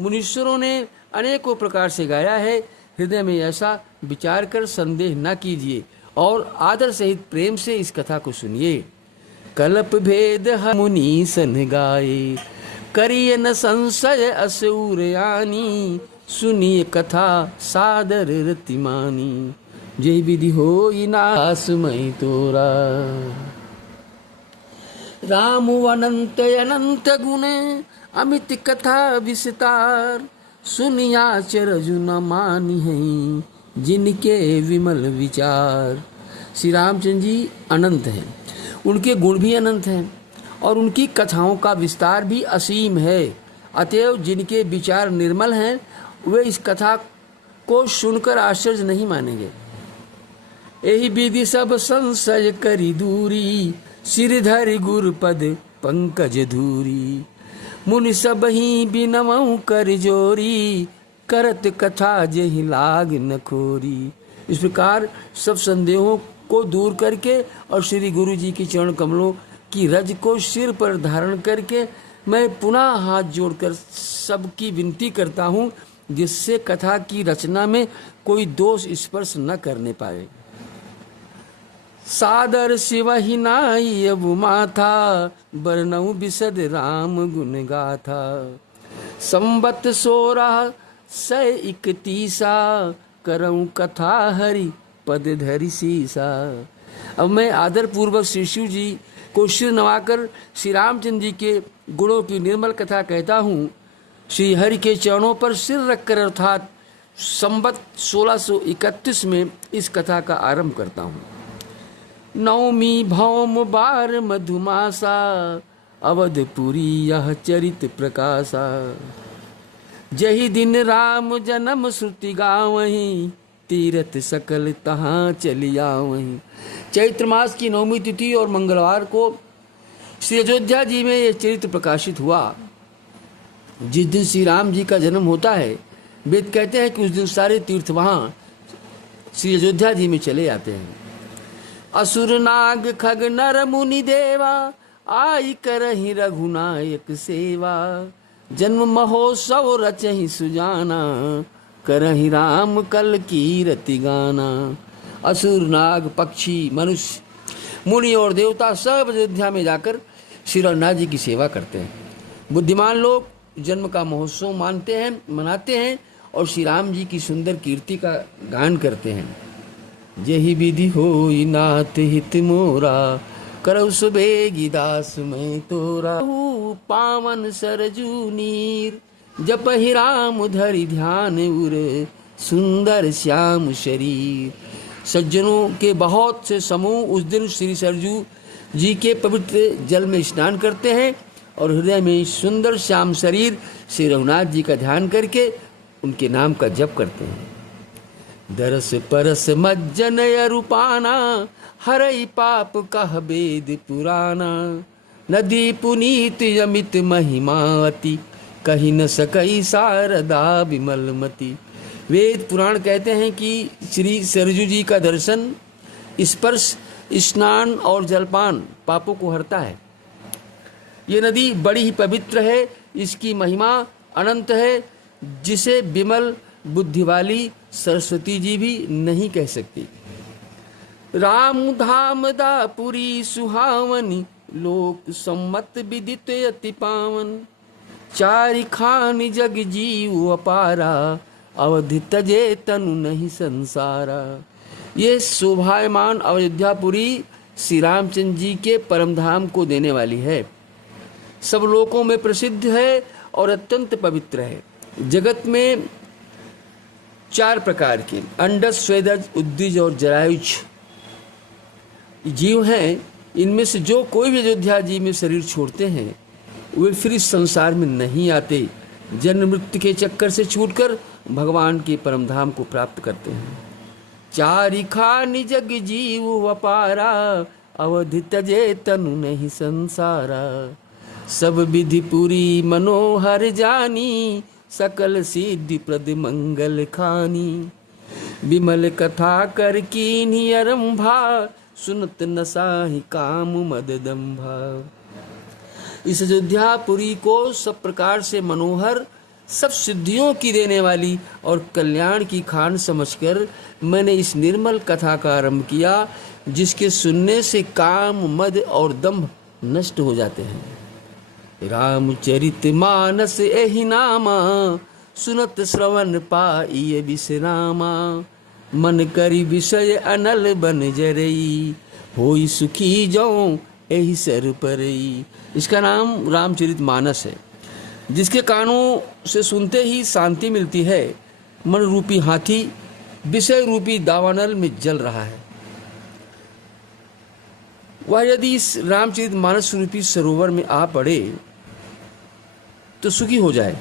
मुनीश्वरों ने अनेकों प्रकार से गाया है। हृदय में ऐसा विचार कर संदेह न कीजिए और आदर सहित प्रेम से इस कथा को सुनिए। कल्प भेद मुनि सन गाए, करिय न संशय असुर आनी। सुनिए कथा सादर रतिमानी, जय विधि होई नास मई तोरा। राम अनंत अनंत गुण, अमित कथा विस्तार। सुनिया चरजु न मानी है, जिनके विमल विचार। श्री रामचंद्र जी अनंत हैं, उनके गुण भी अनंत हैं और उनकी कथाओं का विस्तार भी असीम है। अतएव जिनके विचार निर्मल हैं वे इस कथा को सुनकर आश्चर्य नहीं मानेंगे। यही विधि सब संशय करी दूरी, सिर धरि गुर पद पंकज धूरी। मुनि सब ही बिनमऊ कर जोरी, करत कथा जहि लाग न खोरी। इस प्रकार सब संदेहों को दूर करके और श्री गुरु जी की चरण कमलों की रज को सिर पर धारण करके मैं पुनः हाथ जोड़कर सबकी विनती करता हूँ, जिससे कथा की रचना में कोई दोष स्पर्श न करने पाए। सादर शिवहि नाई अब माथा, बरनऊ बिसद राम गुण गाथा। संबत 1631, करऊँ कथा हरि पद धरि सीसा। अब मैं आदर पूर्वक श्री शिव जी को सिर नवाकर श्री रामचंद्र जी के गुणों की निर्मल कथा कहता हूँ। श्री हरि के चरणों पर सिर रखकर अर्थात संबत 1631 में इस कथा का आरंभ करता हूँ। नवमी भौम बार मधुमासा, अवधपुरी यह चरित प्रकाशा। जही दिन राम जन्म श्रुति गावहीं, तीरथ सकल तहाँ चलिया वहीं। चैत्र मास की नवमी तिथि और मंगलवार को श्री अयोध्या जी में यह चरित्र प्रकाशित हुआ। जिस दिन श्री राम जी का जन्म होता है, वेद कहते हैं कि उस दिन सारे तीर्थ वहाँ श्री अयोध्या जी में चले आते हैं। असुर नाग खग नर मुनि देवा, आई करहि रघुनायक सेवा। जन्म महोत्सव रचहि सुजाना, करहि राम कल कीरति गाना। असुर नाग पक्षी मनुष्य मुनि और देवता सब अयोध्या में जाकर श्री रघुनाथ जी की सेवा करते हैं। बुद्धिमान लोग जन्म का महोत्सव मनाते हैं और श्री राम जी की सुंदर कीर्ति का गान करते हैं। जेहि विधि होई नाथ हित मोरा, करऊ सुबेगी दास मैं तोरा। पावन सरजू नीर, जपहि राम धरि ध्यान उर, सुंदर श्याम शरीर। सज्जनों के बहुत से समूह उस दिन श्री सरजू जी के पवित्र जल में स्नान करते हैं और हृदय में सुंदर श्याम शरीर श्री रघुनाथ जी का ध्यान करके उनके नाम का जप करते हैं। दरस परस मज्जन रूपाना, हरई पाप कह वेद पुराना। नदी पुनीत अमित महिमावती, कही न सकई शारदा विमलमती। वेद पुराण कहते हैं कि श्री सरजू जी का दर्शन, स्पर्श, स्नान और जलपान पापों को हरता है। ये नदी बड़ी ही पवित्र है, इसकी महिमा अनंत है, जिसे विमल बुद्धि वाली सरस्वती जी भी नहीं कह सकती। राम धाम दापुरी सुहावनी, लोक सम्मत विदित अति पावन। चारि खान जग जीव अपारा, अवधि तजे तनु नहीं संसारा। ये शोभायमान अयोध्यापुरी श्री रामचंद्र जी के परम धाम को देने वाली है। सब लोकों में प्रसिद्ध है और अत्यंत पवित्र है। जगत में 4 प्रकार के अंडज, स्वेदज, उद्भिज और जरायुज जीव हैं। इनमें से जो कोई भी अयोध्या जी में शरीर छोड़ते हैं वे फिर इस संसार में नहीं आते, जन्म मृत्यु के चक्कर से छूटकर भगवान के परम धाम को प्राप्त करते हैं। चारि खानि जग जीव अपारा, अवधि तजे तनु नहीं संसारा। सब विधि पूरी मनोहर जानी, सकल सिद्धि प्रद मंगल खानी। विमल कथा कर कीन्ही अरंभा, सुनत न साहि काम मद दंभा। इस अयोध्यापुरी को सब प्रकार से मनोहर, सब सिद्धियों की देने वाली और कल्याण की खान समझकर मैंने इस निर्मल कथा का आरंभ किया, जिसके सुनने से काम, मद और दंभ नष्ट हो जाते हैं। रामचरित मानस एहि नामा, सुनत श्रवण पाइय विश्रामा। मन करि विषय अनल बन जरई, होई सुखी जौं एहि सर परई। इसका नाम रामचरित मानस है, जिसके कानों से सुनते ही शांति मिलती है। मन रूपी हाथी विषय रूपी दावानल में जल रहा है, वह यदि इस रामचरित मानस रूपी सरोवर में आ पड़े तो सुखी हो जाए।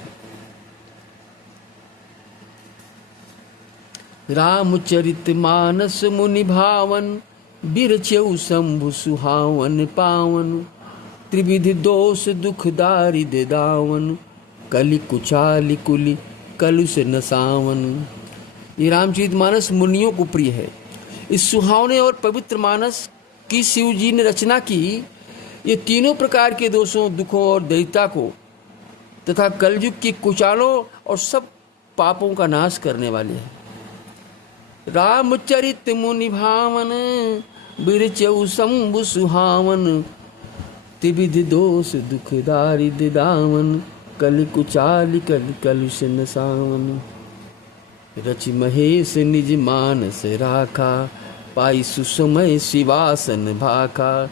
रामचरित मानस मुनि भावन, बिरचऊ शंभु सुहावन पावन। त्रिविधि दोष दुख दारिद दावन, कलि कुचालि कुलि कलुष नसावन। ये रामचरित मानस मुनियों को प्रिय है। इस सुहावने और पवित्र मानस की शिव जी ने रचना की। ये तीनों प्रकार के दोषों, दुखों और दैत्यता को तथा कलयुग की कुचालों और सब पापों का नाश करने वाले हैं। रामचरित मुनि भावन, बिरचऊ शंभु सुहावन, त्रिविध दोष दुख दारिद्र दामन, कल कुचाल कल कलुष न सावन। रचि महेश निज मानस राखा, पाई सुसमय शिवासन भाखा,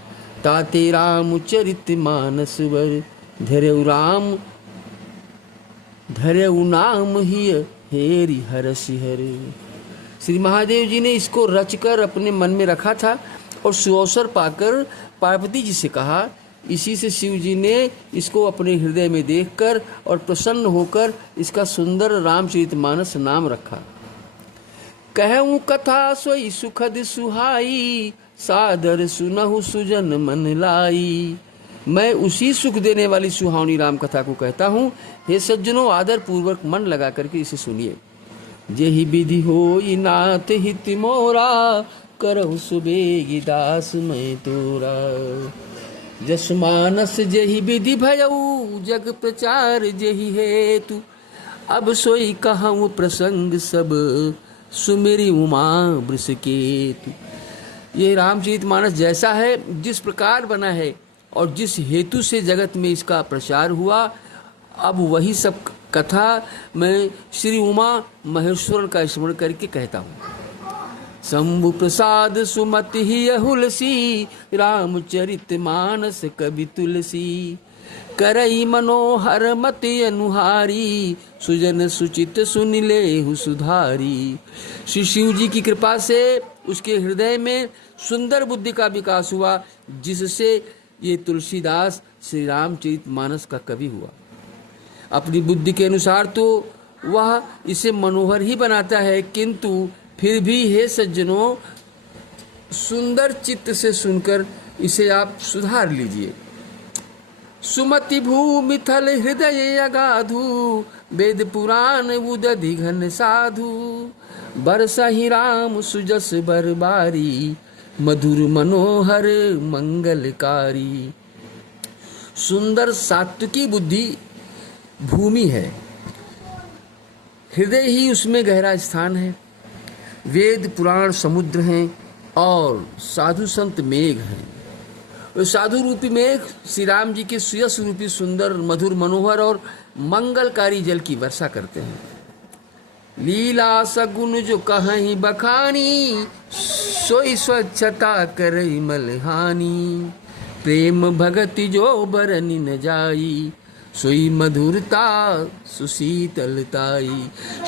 ताते राम चरित मानस वर, धर्यउ राम धर्यउ नाम ही हेरि हरषि हरे। श्री महादेव जी ने इसको रचकर अपने मन में रखा था और सुअवसर पाकर पार्वती जी से कहा। इसी से शिव जी ने इसको अपने हृदय में देखकर और प्रसन्न होकर इसका सुंदर रामचरितमानस नाम रखा। कहूँ कथा सोई सुखद सुहाई, सादर सुनहु सुजन मन लाई। मैं उसी सुख देने वाली सुहावनी राम कथा को कहता हूँ। हे सज्जनों, आदर पूर्वक मन लगा करके इसे सुनिए। जेहि विधि होई नाथ हित मोरा, करहु सुबेगी दास मैं तोरा। जस मानस जेहि विधि भयऊ, जग प्रचार जेहि हेतु। अब सोई कहूँ प्रसंग सब, सुमेरी उमा वृषकेतु। ये रामचरितमानस जैसा है, जिस प्रकार बना है और जिस हेतु से जगत में इसका प्रचार हुआ, अब वही सब कथा मैं श्री उमा महेश्वर का स्मरण करके कहता हूँ। शंभु प्रसाद सुमति ही हुलसी, रामचरित मानस कवि तुलसी। करई मनोहर मति अनुहारी, सुजन सुचित सुन लेहु सुधारी। श्री शिव जी की कृपा से उसके हृदय में सुंदर बुद्धि का विकास हुआ, जिससे ये तुलसीदास श्री रामचरित मानस का कवि हुआ। अपनी बुद्धि के अनुसार तो वह इसे मनोहर ही बनाता है, किंतु फिर भी हे सज्जनों, सुंदर चित्त से सुनकर इसे आप सुधार लीजिए। सुमति भूमि थल हृदय अगाधु, वेद पुराण उदधि घन साधु। बरसहि राम सुजस बरबारी, मधुर मनोहर मंगलकारी। सुंदर सात्विकी बुद्धि भूमि है, हृदय ही उसमें गहरा स्थान है। वेद पुराण समुद्र हैं और साधु संत मेघ हैं। वो साधु रूपी मेघ श्री राम जी के सुयस रूपी सुंदर मधुर मनोहर और मंगलकारी जल की वर्षा करते हैं। लीला सगुन जो कहीं बखानी, सोई स्वच्छता करई मलहानी। प्रेम भगति जो बरनी न जाई, सोई मधुरता सुशीतलताई।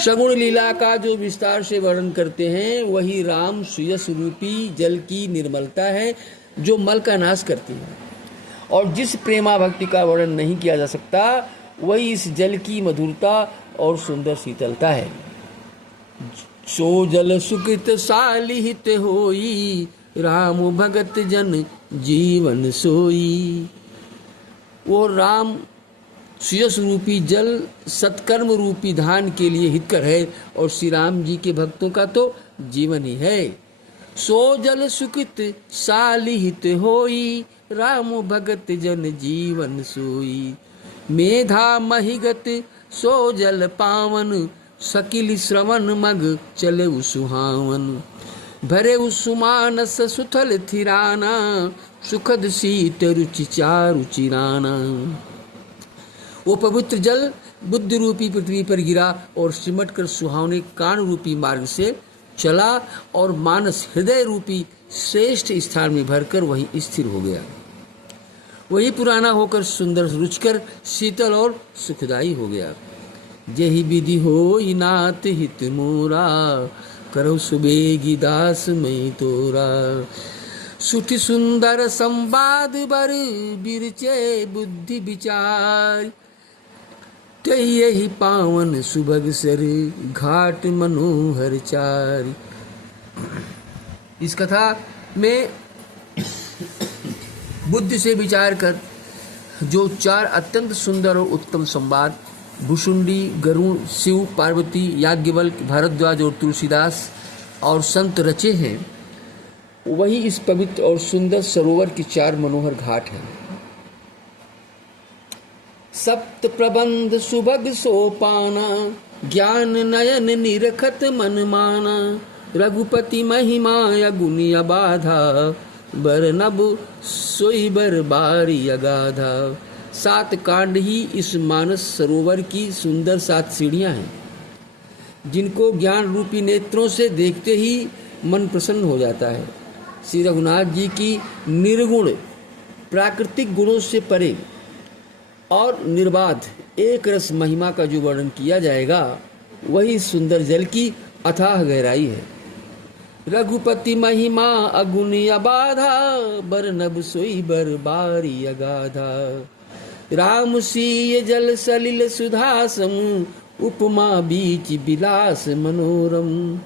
सगुण लीला का जो विस्तार से वर्णन करते हैं, वही राम सुयस रूपी जल की निर्मलता है, जो मल का नाश करती है। और जिस प्रेमा भक्ति का वर्णन नहीं किया जा सकता, वही इस जल की मधुरता और सुंदर शीतलता है। सो जल सुकृत सालिहित होई, राम भगत जन जीवन सोई। वो राम सुयस रूपी जल सत्कर्म रूपी धान के लिए हितकर है, और श्री राम जी के भक्तों का तो जीवन ही है। सो जल सुकृत सालिहित होई, राम भगत जन जीवन सोई। मेधा महिगत सो जल पावन, सकिल श्रवण मग चले सुहावन। भरे सुमानस सुथल थिराना, सुखद शीत रुचि चारु चिराना। वो पवित्र जल बुद्ध रूपी पृथ्वी पर गिरा और सिमट कर सुहावने कान रूपी मार्ग से चला, और मानस हृदय रूपी श्रेष्ठ स्थान में भरकर वहीं स्थिर हो गया। वही पुराना होकर सुंदर रुचकर शीतल और सुखदायी हो गया। जेहि विधि होई नाथ हित मोरा, करहु सुबेगी दास मैं तोरा। सुठि सुंदर संवाद बर, बिरचे बुद्धि विचार। यही पावन सुभग सर, घाट मनोहर चार। इस कथा में बुद्धि से विचार कर जो चार अत्यंत सुंदर और उत्तम संवाद भुषुंडी, गरुड़, शिव, पार्वती, याज्ञवल्क्य, भारद्वाज और तुलसीदास और संत रचे हैं, वही इस पवित्र और सुंदर सरोवर की चार मनोहर घाट हैं। सप्त प्रबंध सुभग सोपाना, ज्ञान नयन निरखत मन माना। रघुपति महिमा अगुनि अबाधा, बरनब सोई बर बारी अगाधा। 7 कांड ही इस मानस सरोवर की सुंदर 7 सीढ़ियां हैं, जिनको ज्ञान रूपी नेत्रों से देखते ही मन प्रसन्न हो जाता है। श्री रघुनाथ जी की निर्गुण प्राकृतिक गुणों से परे और निर्बाध एक रस महिमा का जो वर्णन किया जाएगा, वही सुंदर जल की अथाह गहराई है। रघुपति महिमा अगुनि अबाधा, बरनब सोई बर बारी अगाधा। राम सीय जल सलिल सुधासम, उपमा बीच विलास मनोरम।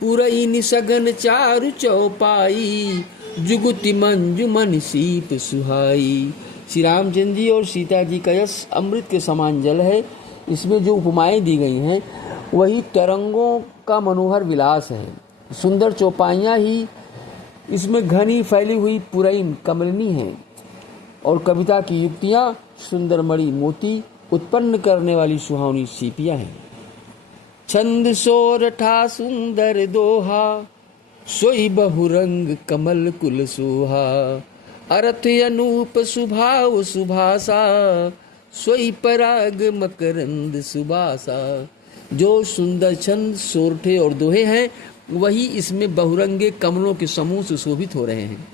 पुरई निसगन चारु चौपाई, जुगुति मंजु मन सीप सुहाई। श्री रामचंद्र जी और सीता जी का यश अमृत के समान जल है। इसमें जो उपमाएं दी गई हैं वही तरंगों का मनोहर विलास है। सुंदर चौपाइयाँ ही इसमें घनी फैली हुई पुरई कमलिनी हैं, और कविता की युक्तियाँ सुंदर मणि मोती उत्पन्न करने वाली सुहावनी सीपियाँ हैं। छंद सोरठा सुंदर दोहा, सोई बहुरंग कमल कुल सोहा। अर्थ अनूप सुभाव सुभाषा, सोई पराग मकरंद सुबासा। जो सुंदर छंद सोरठे और दोहे हैं वही इसमें बहुरंगे कमलों के समूह से शोभित हो रहे हैं।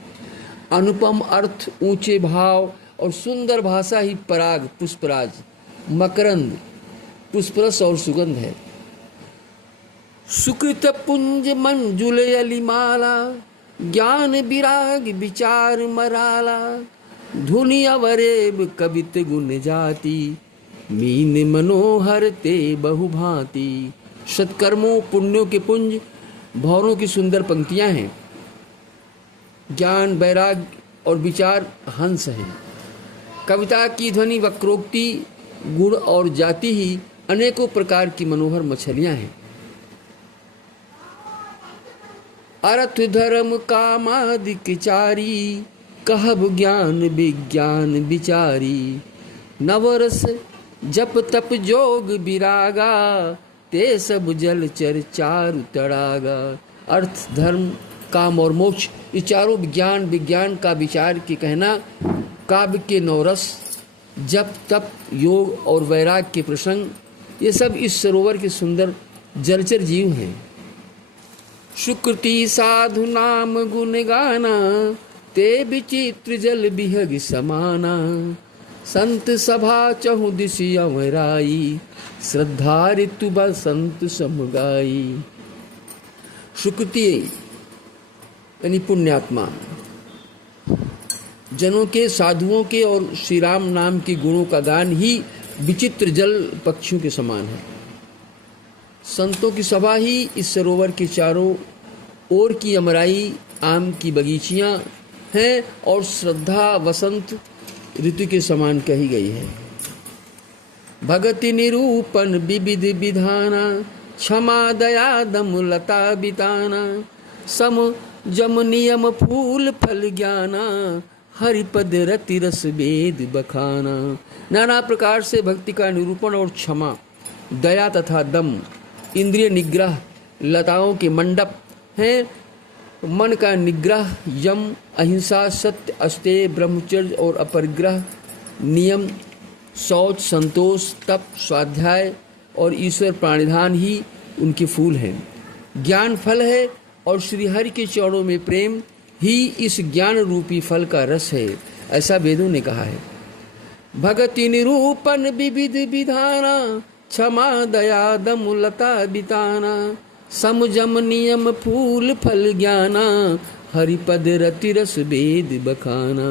अनुपम अर्थ, ऊंचे भाव और सुंदर भाषा ही पराग पुष्पराज, मकरंद पुष्परस और सुगंध है। सुकृत पुंज मंजुल अलिमाला, ज्ञान विराग विचार मराला। धुनि अवरेब कवित गुण जाति, मीन मनोहर ते बहुभांति। सत्कर्मों पुण्यों के पुंज भौरों की सुंदर पंक्तियां हैं। ज्ञान वैराग और विचार हंस हैं। कविता की ध्वनि वक्रोक्ति गुण और जाति ही अनेकों प्रकार की मनोहर मछलियां हैं। अर्थ धर्म कामादिक चारी, कहब ज्ञान विज्ञान विचारी। नवरस जप तप जोग विरागा, ते सब जल चर चारु तड़ागा। अर्थ धर्म काम और मोक्ष, ये चारों विज्ञान का विचार के कहना, काव्य के नवरस, जप तप योग और वैराग के प्रसंग, ये सब इस सरोवर के सुंदर जलचर जीव हैं। सुकृति साधु नाम गुण गाना, ते विचित्र जल बिहग समाना। संत सभा चहु दिशि अमराई, श्रद्धा ऋतु बसंत समगाई। सुकृति यानी पुण्यात्मा, जनों के, साधुओं के और श्री राम नाम के गुणों का गान ही विचित्र जल पक्षियों के समान है। संतों की सभा ही इस सरोवर के चारों ओर की अमराई आम की बगीचियां हैं, और श्रद्धा वसंत ऋतु के समान कही गई है। भगति निरूपण विविध विधाना, क्षमा दया दम लता बिताना। सम जम नियम फूल फल ज्ञाना, हरिपद रति रस वेद बखाना। नाना प्रकार से भक्ति का निरूपण और क्षमा, दया तथा दम, इंद्रिय निग्रह, लताओं के मंडप हैं। मन का निग्रह, यम, अहिंसा, सत्य, अस्तेय, ब्रह्मचर्य और अपरिग्रह, नियम, शौच, संतोष, तप, स्वाध्याय और ईश्वर प्राणिधान ही उनके फूल हैं। ज्ञान फल है और श्रीहरि के चरणों में प्रेम ही इस ज्ञान रूपी फल का रस है, ऐसा वेदों ने कहा है। भगति निरूपण विविध विधाना, क्षमा दया दम लता बिताना। समजम नियम फूल फल ज्ञाना, हरिपद रति रस वेद बखाना।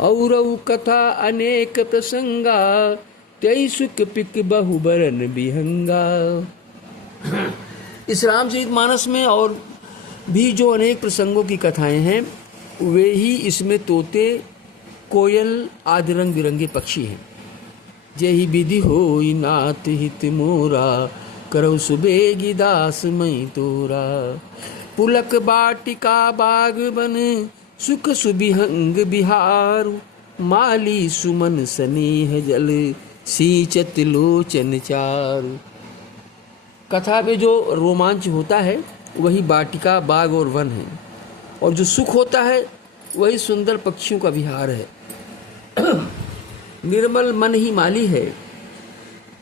और कथा अनेक प्रसंगा, तय सुख पिक बहुबरन विहंगा। इस रामचरितमानस में और भी जो अनेक प्रसंगों की कथाएं हैं, वे ही इसमें तोते, कोयल आदि रंग बिरंगे पक्षी हैं। जेहि विधि होई नाथ हित मोरा, करौ सुबेगी दास मई तोरा। पुलक बाटिका बाग बन, सुख सुबिहंग बिहार। माली सुमन स्नेह जल, सींचत लोचन चारु। कथा में जो रोमांच होता है वही वाटिका, बाग और वन है, और जो सुख होता है वही सुंदर पक्षियों का विहार है। निर्मल मन ही माली है,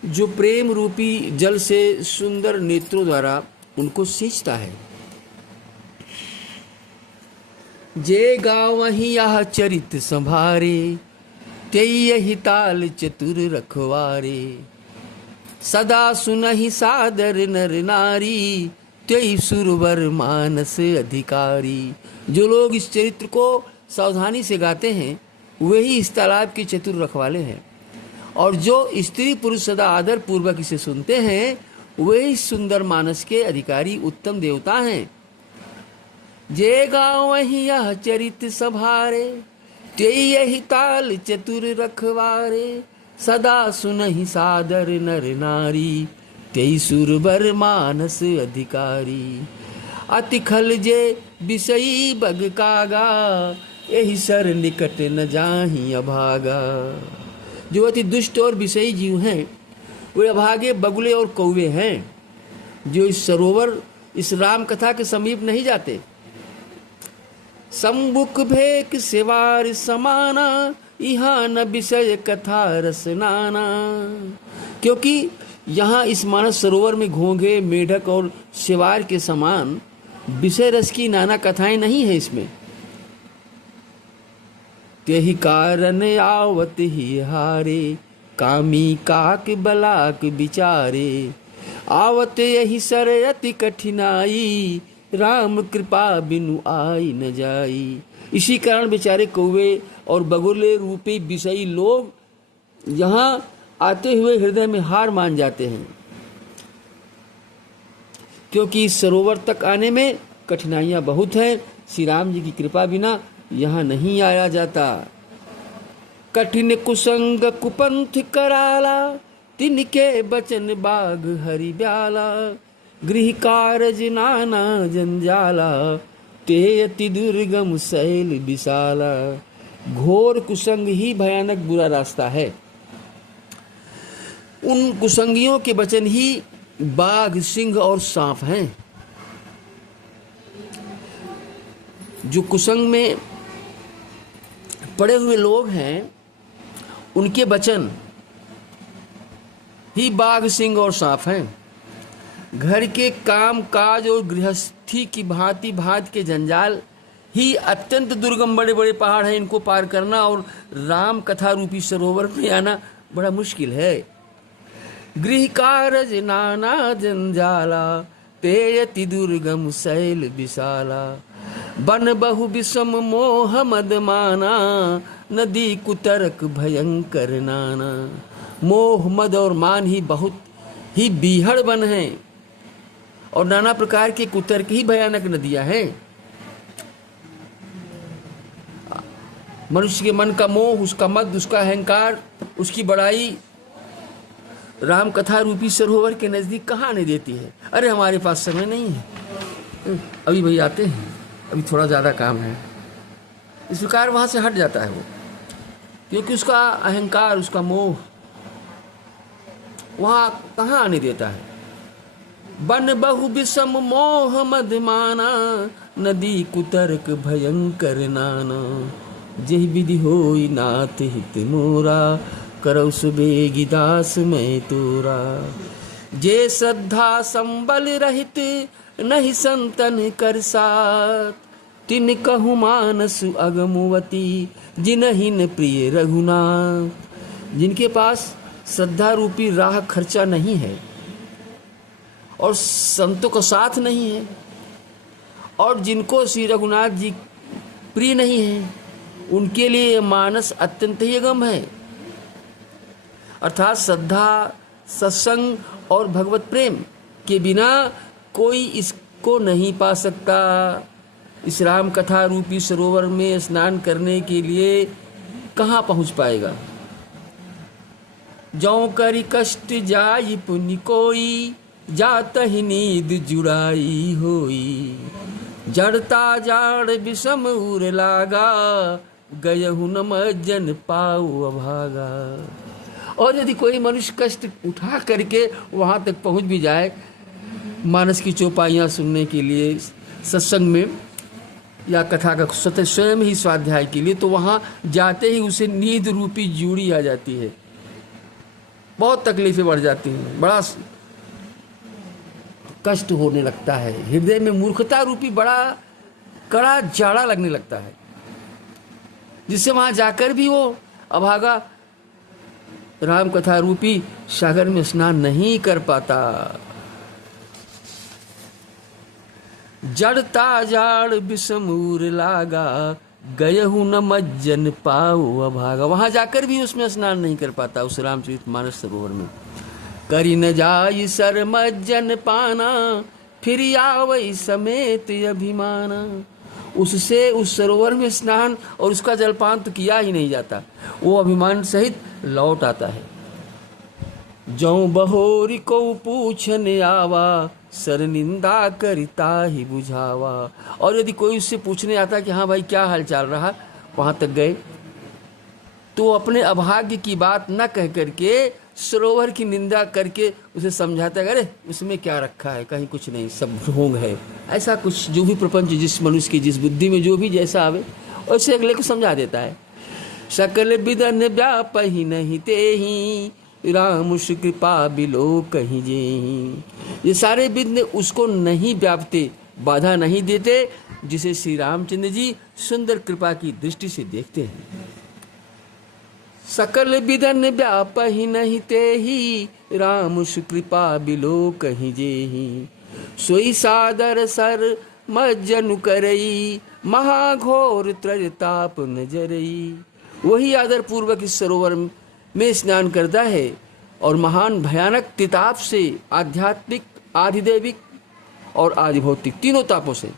जो प्रेम रूपी जल से सुंदर नेत्रों द्वारा उनको सींचता है। जे गावहि यह चरित संभारे, तेहि ताल चतुर रखवारे। सदा सुनहि सादर नर नारी, तेहि सुरवर मानस अधिकारी। जो लोग इस चरित्र को सावधानी से गाते हैं वही इस तालाब के चतुर रखवाले हैं, और जो स्त्री पुरुष सदा आदर पूर्वक इसे सुनते हैं वही सुंदर मानस के अधिकारी उत्तम देवता हैं। जे गावहि यह चरित सभारे, तेहि ताल चतुर रखवारे। सदा सुनहि सादर नर नारी, तेहि सुरवर मानस अधिकारी। अति खल जे बिसई बग कागा, एहि सर निकट न जाहि अभागा। जो अति दुष्ट और विषयी जीव हैं वे अभागे बगुले और कौवे हैं, जो इस सरोवर, इस राम कथा के समीप नहीं जाते। सम्मुख भेक सेवार समाना, यहाँ न विषय कथा रसनाना। क्योंकि यहाँ इस मानस सरोवर में घोंघे, मेढक और सेवार के समान विषय रस की नाना कथाएं नहीं है इसमें। तेहि कारण आवत ही हारे, कामी काक बलाक विचारे। आवत यही सर अति कठिनाई, राम कृपा बिनु आई न जाई। इसी कारण बेचारे कौवे और बगुले रूपी विषयी लोग यहाँ आते हुए हृदय में हार मान जाते हैं, क्योंकि इस सरोवर तक आने में कठिनाइयाँ बहुत हैं। श्री राम जी की कृपा बिना यहाँ नहीं आया जाता। कठिन कुसंग कुपंथ कराला, तिनके बचन बाग हरि ब्याला। गृह कारज नाना जंजाला, ते अति दुर्गम शैल विशाला। घोर कुसंग ही भयानक बुरा रास्ता है। उन कुसंगियों के वचन ही बाघ, सिंह और सांप हैं। जो कुसंग में पड़े हुए लोग हैं उनके वचन ही बाघ, सिंह और सांप हैं। घर के काम काज और गृहस्थी की भांति भांति के जंजाल ही अत्यंत दुर्गम बड़े बड़े पहाड़ हैं, इनको पार करना और राम कथा रूपी सरोवर में आना बड़ा मुश्किल है। गृह कारज नाना जंजाला, ते अति दुर्गम शैल विशाला। बन बहु विषम मोह मद माना, नदी कुतरक भयंकर नाना। मोह मद और मान ही बहुत ही बीहड़ बन हैं, और नाना प्रकार के कुतर्क ही भयानक नदियां हैं। मनुष्य के मन का मोह, उसका मद, उसका अहंकार, उसकी बड़ाई राम कथा रूपी सरोवर के नजदीक कहाँ आने देती है। अरे हमारे पास समय नहीं है, अभी भाई आते हैं, अभी थोड़ा ज़्यादा काम है। इस प्रकार वहाँ से हट जाता है वो, क्योंकि उसका अहंकार, उसका मोह वहाँ कहाँ आने देता है। बन बहु विषम मोह मद माना, नदी कुतर्क भयंकर नाना। जेहि विधि होई नाथ हित मोरा, करौ सुबेगी दास मैं तोरा। जे श्रद्धा संबल रहित, नहीं संतन कर साथ। तिन कहु मानस अगमुवती, जिनहिन प्रिय रघुनाथ। जिनके पास श्रद्धा रूपी राह खर्चा नहीं है और संतों का साथ नहीं है, और जिनको श्री रघुनाथ जी प्रिय नहीं है, उनके लिए मानस अत्यंत ही अगम है। अर्थात श्रद्धा, सत्संग और भगवत प्रेम के बिना कोई इसको नहीं पा सकता। इस राम कथा रूपी सरोवर में स्नान करने के लिए कहाँ पहुँच पाएगा। जौ करी कष्ट जाई पुनि कोई, जात ही नींद जुड़ाई होई। जड़ता जाड़ विषम उर लागा, गयहु न मज्जन पाऊ अभागा। और यदि कोई मनुष्य कष्ट उठा करके वहाँ तक पहुँच भी जाए मानस की चौपाइयाँ सुनने के लिए, सत्संग में या कथा का स्वयं ही स्वाध्याय के लिए, तो वहाँ जाते ही उसे नींद रूपी जूड़ी आ जाती है। बहुत तकलीफें बढ़ जाती हैं, बड़ा कष्ट होने लगता है, हृदय में मूर्खता रूपी बड़ा कड़ा जाड़ा लगने लगता है, जिससे वहाँ जाकर भी वो अभागा राम कथा रूपी सागर में स्नान नहीं कर पाता। जड़ता जाड़ बिसमूर लागा, गयहु न मज्जन पाओ अभागा। वहां जाकर भी उसमें स्नान नहीं कर पाता, उस रामचरितमानस सरोवर में। करी न जाई सर मज्जन पाना, फिर आवई समेत अभिमाना। उससे उस सरोवर में स्नान और उसका जलपान तो किया ही नहीं जाता, वो अभिमान सहित लौट आता है। जौ बहोरी को पूछन आवा, सर निंदा करता ही बुझावा। और यदि कोई उससे पूछने आता कि हाँ भाई क्या हाल चाल रहा, वहाँ तक गए तो अपने अभाग्य की बात न कह करके सरोवर की निंदा करके उसे समझाता है, अरे उसमें क्या रखा है, कहीं कुछ नहीं, सब ढोंग है। ऐसा कुछ जो भी प्रपंच जिस मनुष्य की जिस बुद्धि में जो भी जैसा आवे वैसे अगले को समझा देता है। सकल बिदन व्यापहि नहीं तेहि, राम कृपा बिलो कहीं जेहि। ये सारे विघ्न उसको नहीं व्यापते, बाधा नहीं देते, जिसे श्री रामचंद्र जी सुंदर कृपा की दृष्टि से देखते हैं। सकल बिदन व्यापहि नहीं तेहि, राम कृपा बिलो कहीं जेहि। सोई सादर सर मज्जन करई, महाघोर त्रजताप नजरई। वही आदर पूर्वक इस सरोवर में स्नान करता है और महान भयानक तिताप से, आध्यात्मिक, आधिदैविक और आधिभौतिक तीनों तापों से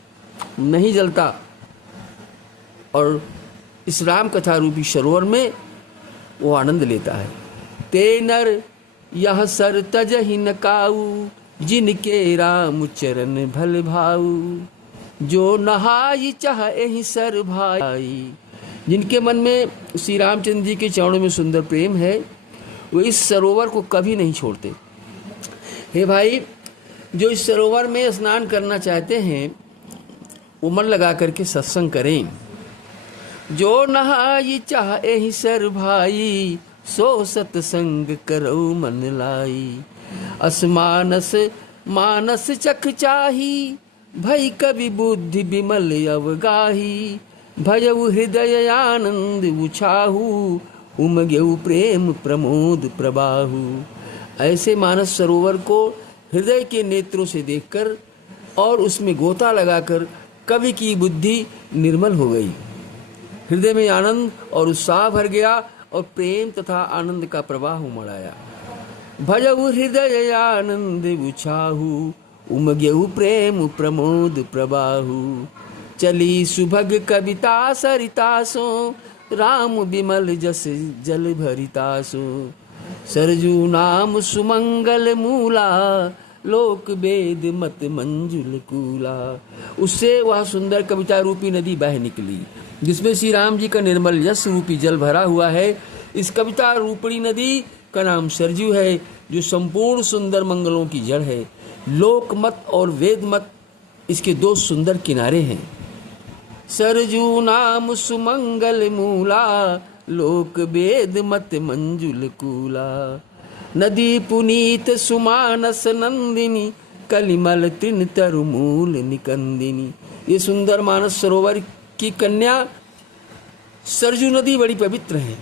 नहीं जलता, और इस राम कथा रूपी सरोवर में वो आनंद लेता है। ते नर यह सर तजहि न काऊ, जिनके राम चरण भल भाऊ। जो नहाई चाह एहि सर भाई। जिनके मन में श्री रामचंद्र जी के चरणों में सुंदर प्रेम है, वो इस सरोवर को कभी नहीं छोड़ते। हे भाई, जो इस सरोवर में स्नान करना चाहते हैं वो मन लगा करके सत्संग करें। जो नहाई चाह एहि सर भाई, सो सत्संग करो मन लाई। असमानस मानस चख चाही, भई कवि बुद्धि विमल अवगाही। भजऊ हृदय आनंद उछाहू, उमगेऊ प्रेम प्रमोद प्रबाहू। ऐसे मानस सरोवर को हृदय के नेत्रों से देखकर और उसमें गोता लगाकर कवि की बुद्धि निर्मल हो गई। हृदय में आनंद और उत्साह भर गया और प्रेम तथा आनंद का प्रवाह उमड़ आया। भजऊ हृदय आनंद उछाहू, उमगेऊ प्रेम प्रमोद प्रबाहू। चली सुभग कविता सरितासो, राम विमल जस जल भरितासो। सरजू नाम सुमंगल मूला, लोक वेद मत मंजुल कूला। उससे वह सुंदर कविता रूपी नदी बह निकली, जिसमें श्री राम जी का निर्मल यश रूपी जल भरा हुआ है। इस कविता रूपी नदी का नाम सरजू है, जो संपूर्ण सुंदर मंगलों की जड़ है। लोक मत और वेद मत इसके दो सुंदर किनारे हैं। सरजू नाम सुमंगल मूला, लोक वेद मत मंजुल कूला। नदी पुनीत सुमानस नंदिनी, कलिमल तृण तरुमूल निकंदिनी। ये सुंदर मानस सरोवर की कन्या सरजू नदी बड़ी पवित्र है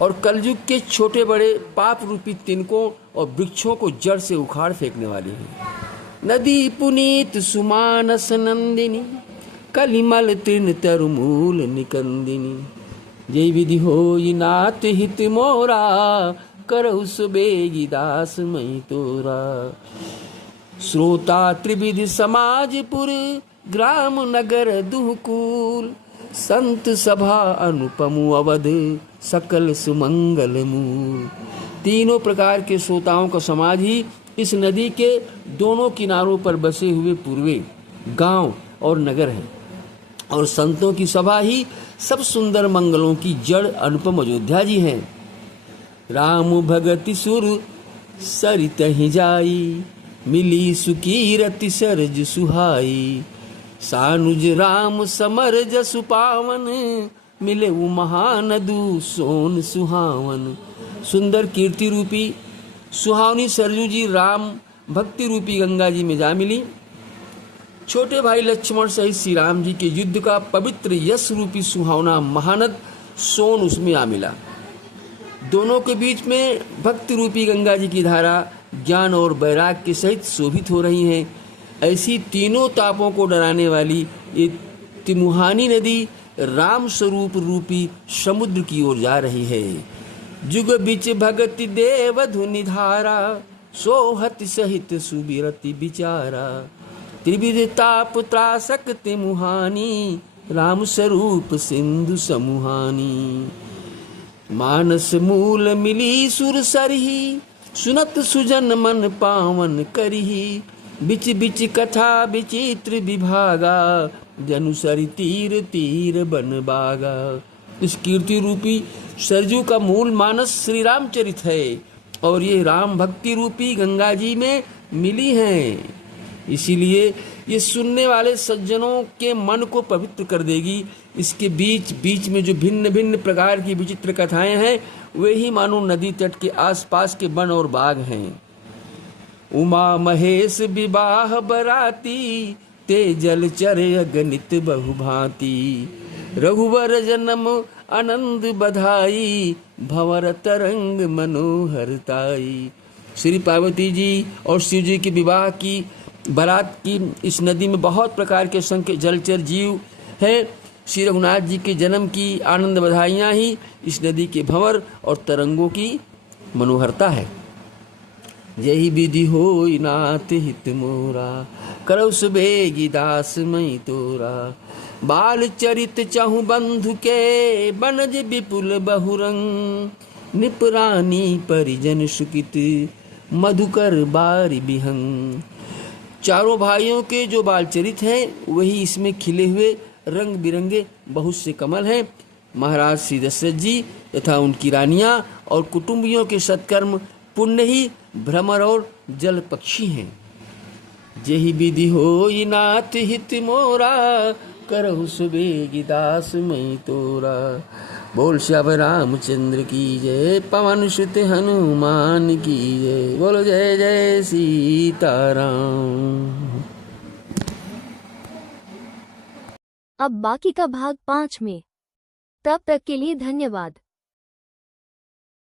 और कलयुग के छोटे बड़े पाप रूपी तिनकों और वृक्षों को जड़ से उखाड़ फेंकने वाली है। नदी पुनीत सुमानस नंदिनी, कलिमल तृण तरुमूल निकंदिनी। जय विधि होई नाथ हित मोरा, करहु सुबेगी दास मई तोरा। श्रोता त्रिविधि समाजपुर, ग्राम नगर दुहकूल। संत सभा अनुपम अवध, सकल सुमंगल मूल। तीनों प्रकार के श्रोताओं का समाज ही इस नदी के दोनों किनारों पर बसे हुए पूर्वे गांव और नगर है, और संतों की सभा ही सब सुंदर मंगलों की जड़ अनुपम अयोध्या जी हैं। राम भगति सुर सरित ही जाई, मिली सुकीरति सरज सुहाई। सानुज राम समर जसु पावन, मिले वो महानदु सोन सुहावन। सुंदर कीर्ति रूपी सुहावनी सरजू जी राम भक्ति रूपी गंगा जी में जा मिली। छोटे भाई लक्ष्मण सहित श्री राम जी के युद्ध का पवित्र यश रूपी सुहावना महानद सोन उसमें आ मिला। दोनों के बीच में भक्ति रूपी गंगा जी की धारा ज्ञान और वैराग के सहित शोभित हो रही हैं। ऐसी तीनों तापों को डराने वाली ये तिमुहानी नदी राम स्वरूप रूपी समुद्र की ओर जा रही है। जुग बिच भगति देव धुनि धारा, सोहत सहित सुबिरति बिचारा। त्रिविध ताप त्रासक तिमुहानी, राम स्वरूप सिंधु समुहानी। मानस मूल मिली सुर सरही, सुनत सुजन मन पावन करही। बिच बिच कथा विचित्र विभागा, जनुसरि तीर तीर बन बागा। इस कीर्ति रूपी सरजू का मूल मानस श्री रामचरित है और ये राम भक्ति रूपी गंगा जी में मिली हैं। इसीलिए ये सुनने वाले सज्जनों के मन को पवित्र कर देगी। इसके बीच बीच में जो भिन्न भिन्न प्रकार की विचित्र कथाएं हैं वे ही मानो नदी तट के आसपास के वन और बाग हैं। उमा महेश विवाह बराती, ते जलचर अगणित बहुभांति। रघुवर जन्म आनंद बधाई, भंवर तरंग मनोहरताई। श्री पार्वती जी और शिव जी के विवाह की बारात की इस नदी में बहुत प्रकार के संख्य जलचर जीव हैं। श्री रघुनाथ जी के जन्म की आनंद बधाइयाँ ही इस नदी के भंवर और तरंगों की मनोहरता है। यही विधि होई नाथ हित मोरा, करौ सुबेगी दास मई तोरा। बाल चरित चाहु बंधु के, बनज विपुल बहुरंग। निपरानी परिजन सुकित, मधुकर बारी बिहंग। चारों भाइयों के जो बाल चरित हैं वही इसमें खिले हुए रंग बिरंगे बहुत से कमल हैं। महाराज श्री दशरथ जी तथा उनकी रानियां और कुटुंबियों के सत्कर्म पुण्य ही भ्रमर और जल पक्षी हैं। जेहि विधि होई नाथ हित मोरा, करहु सुबेगी दास मई तोरा। बोल श्याम रामचंद्र की जय, पवन सुत हनुमान की जय। बोलो जय जय सीताराम। अब बाकी का भाग 5 में। तब तक के लिए धन्यवाद।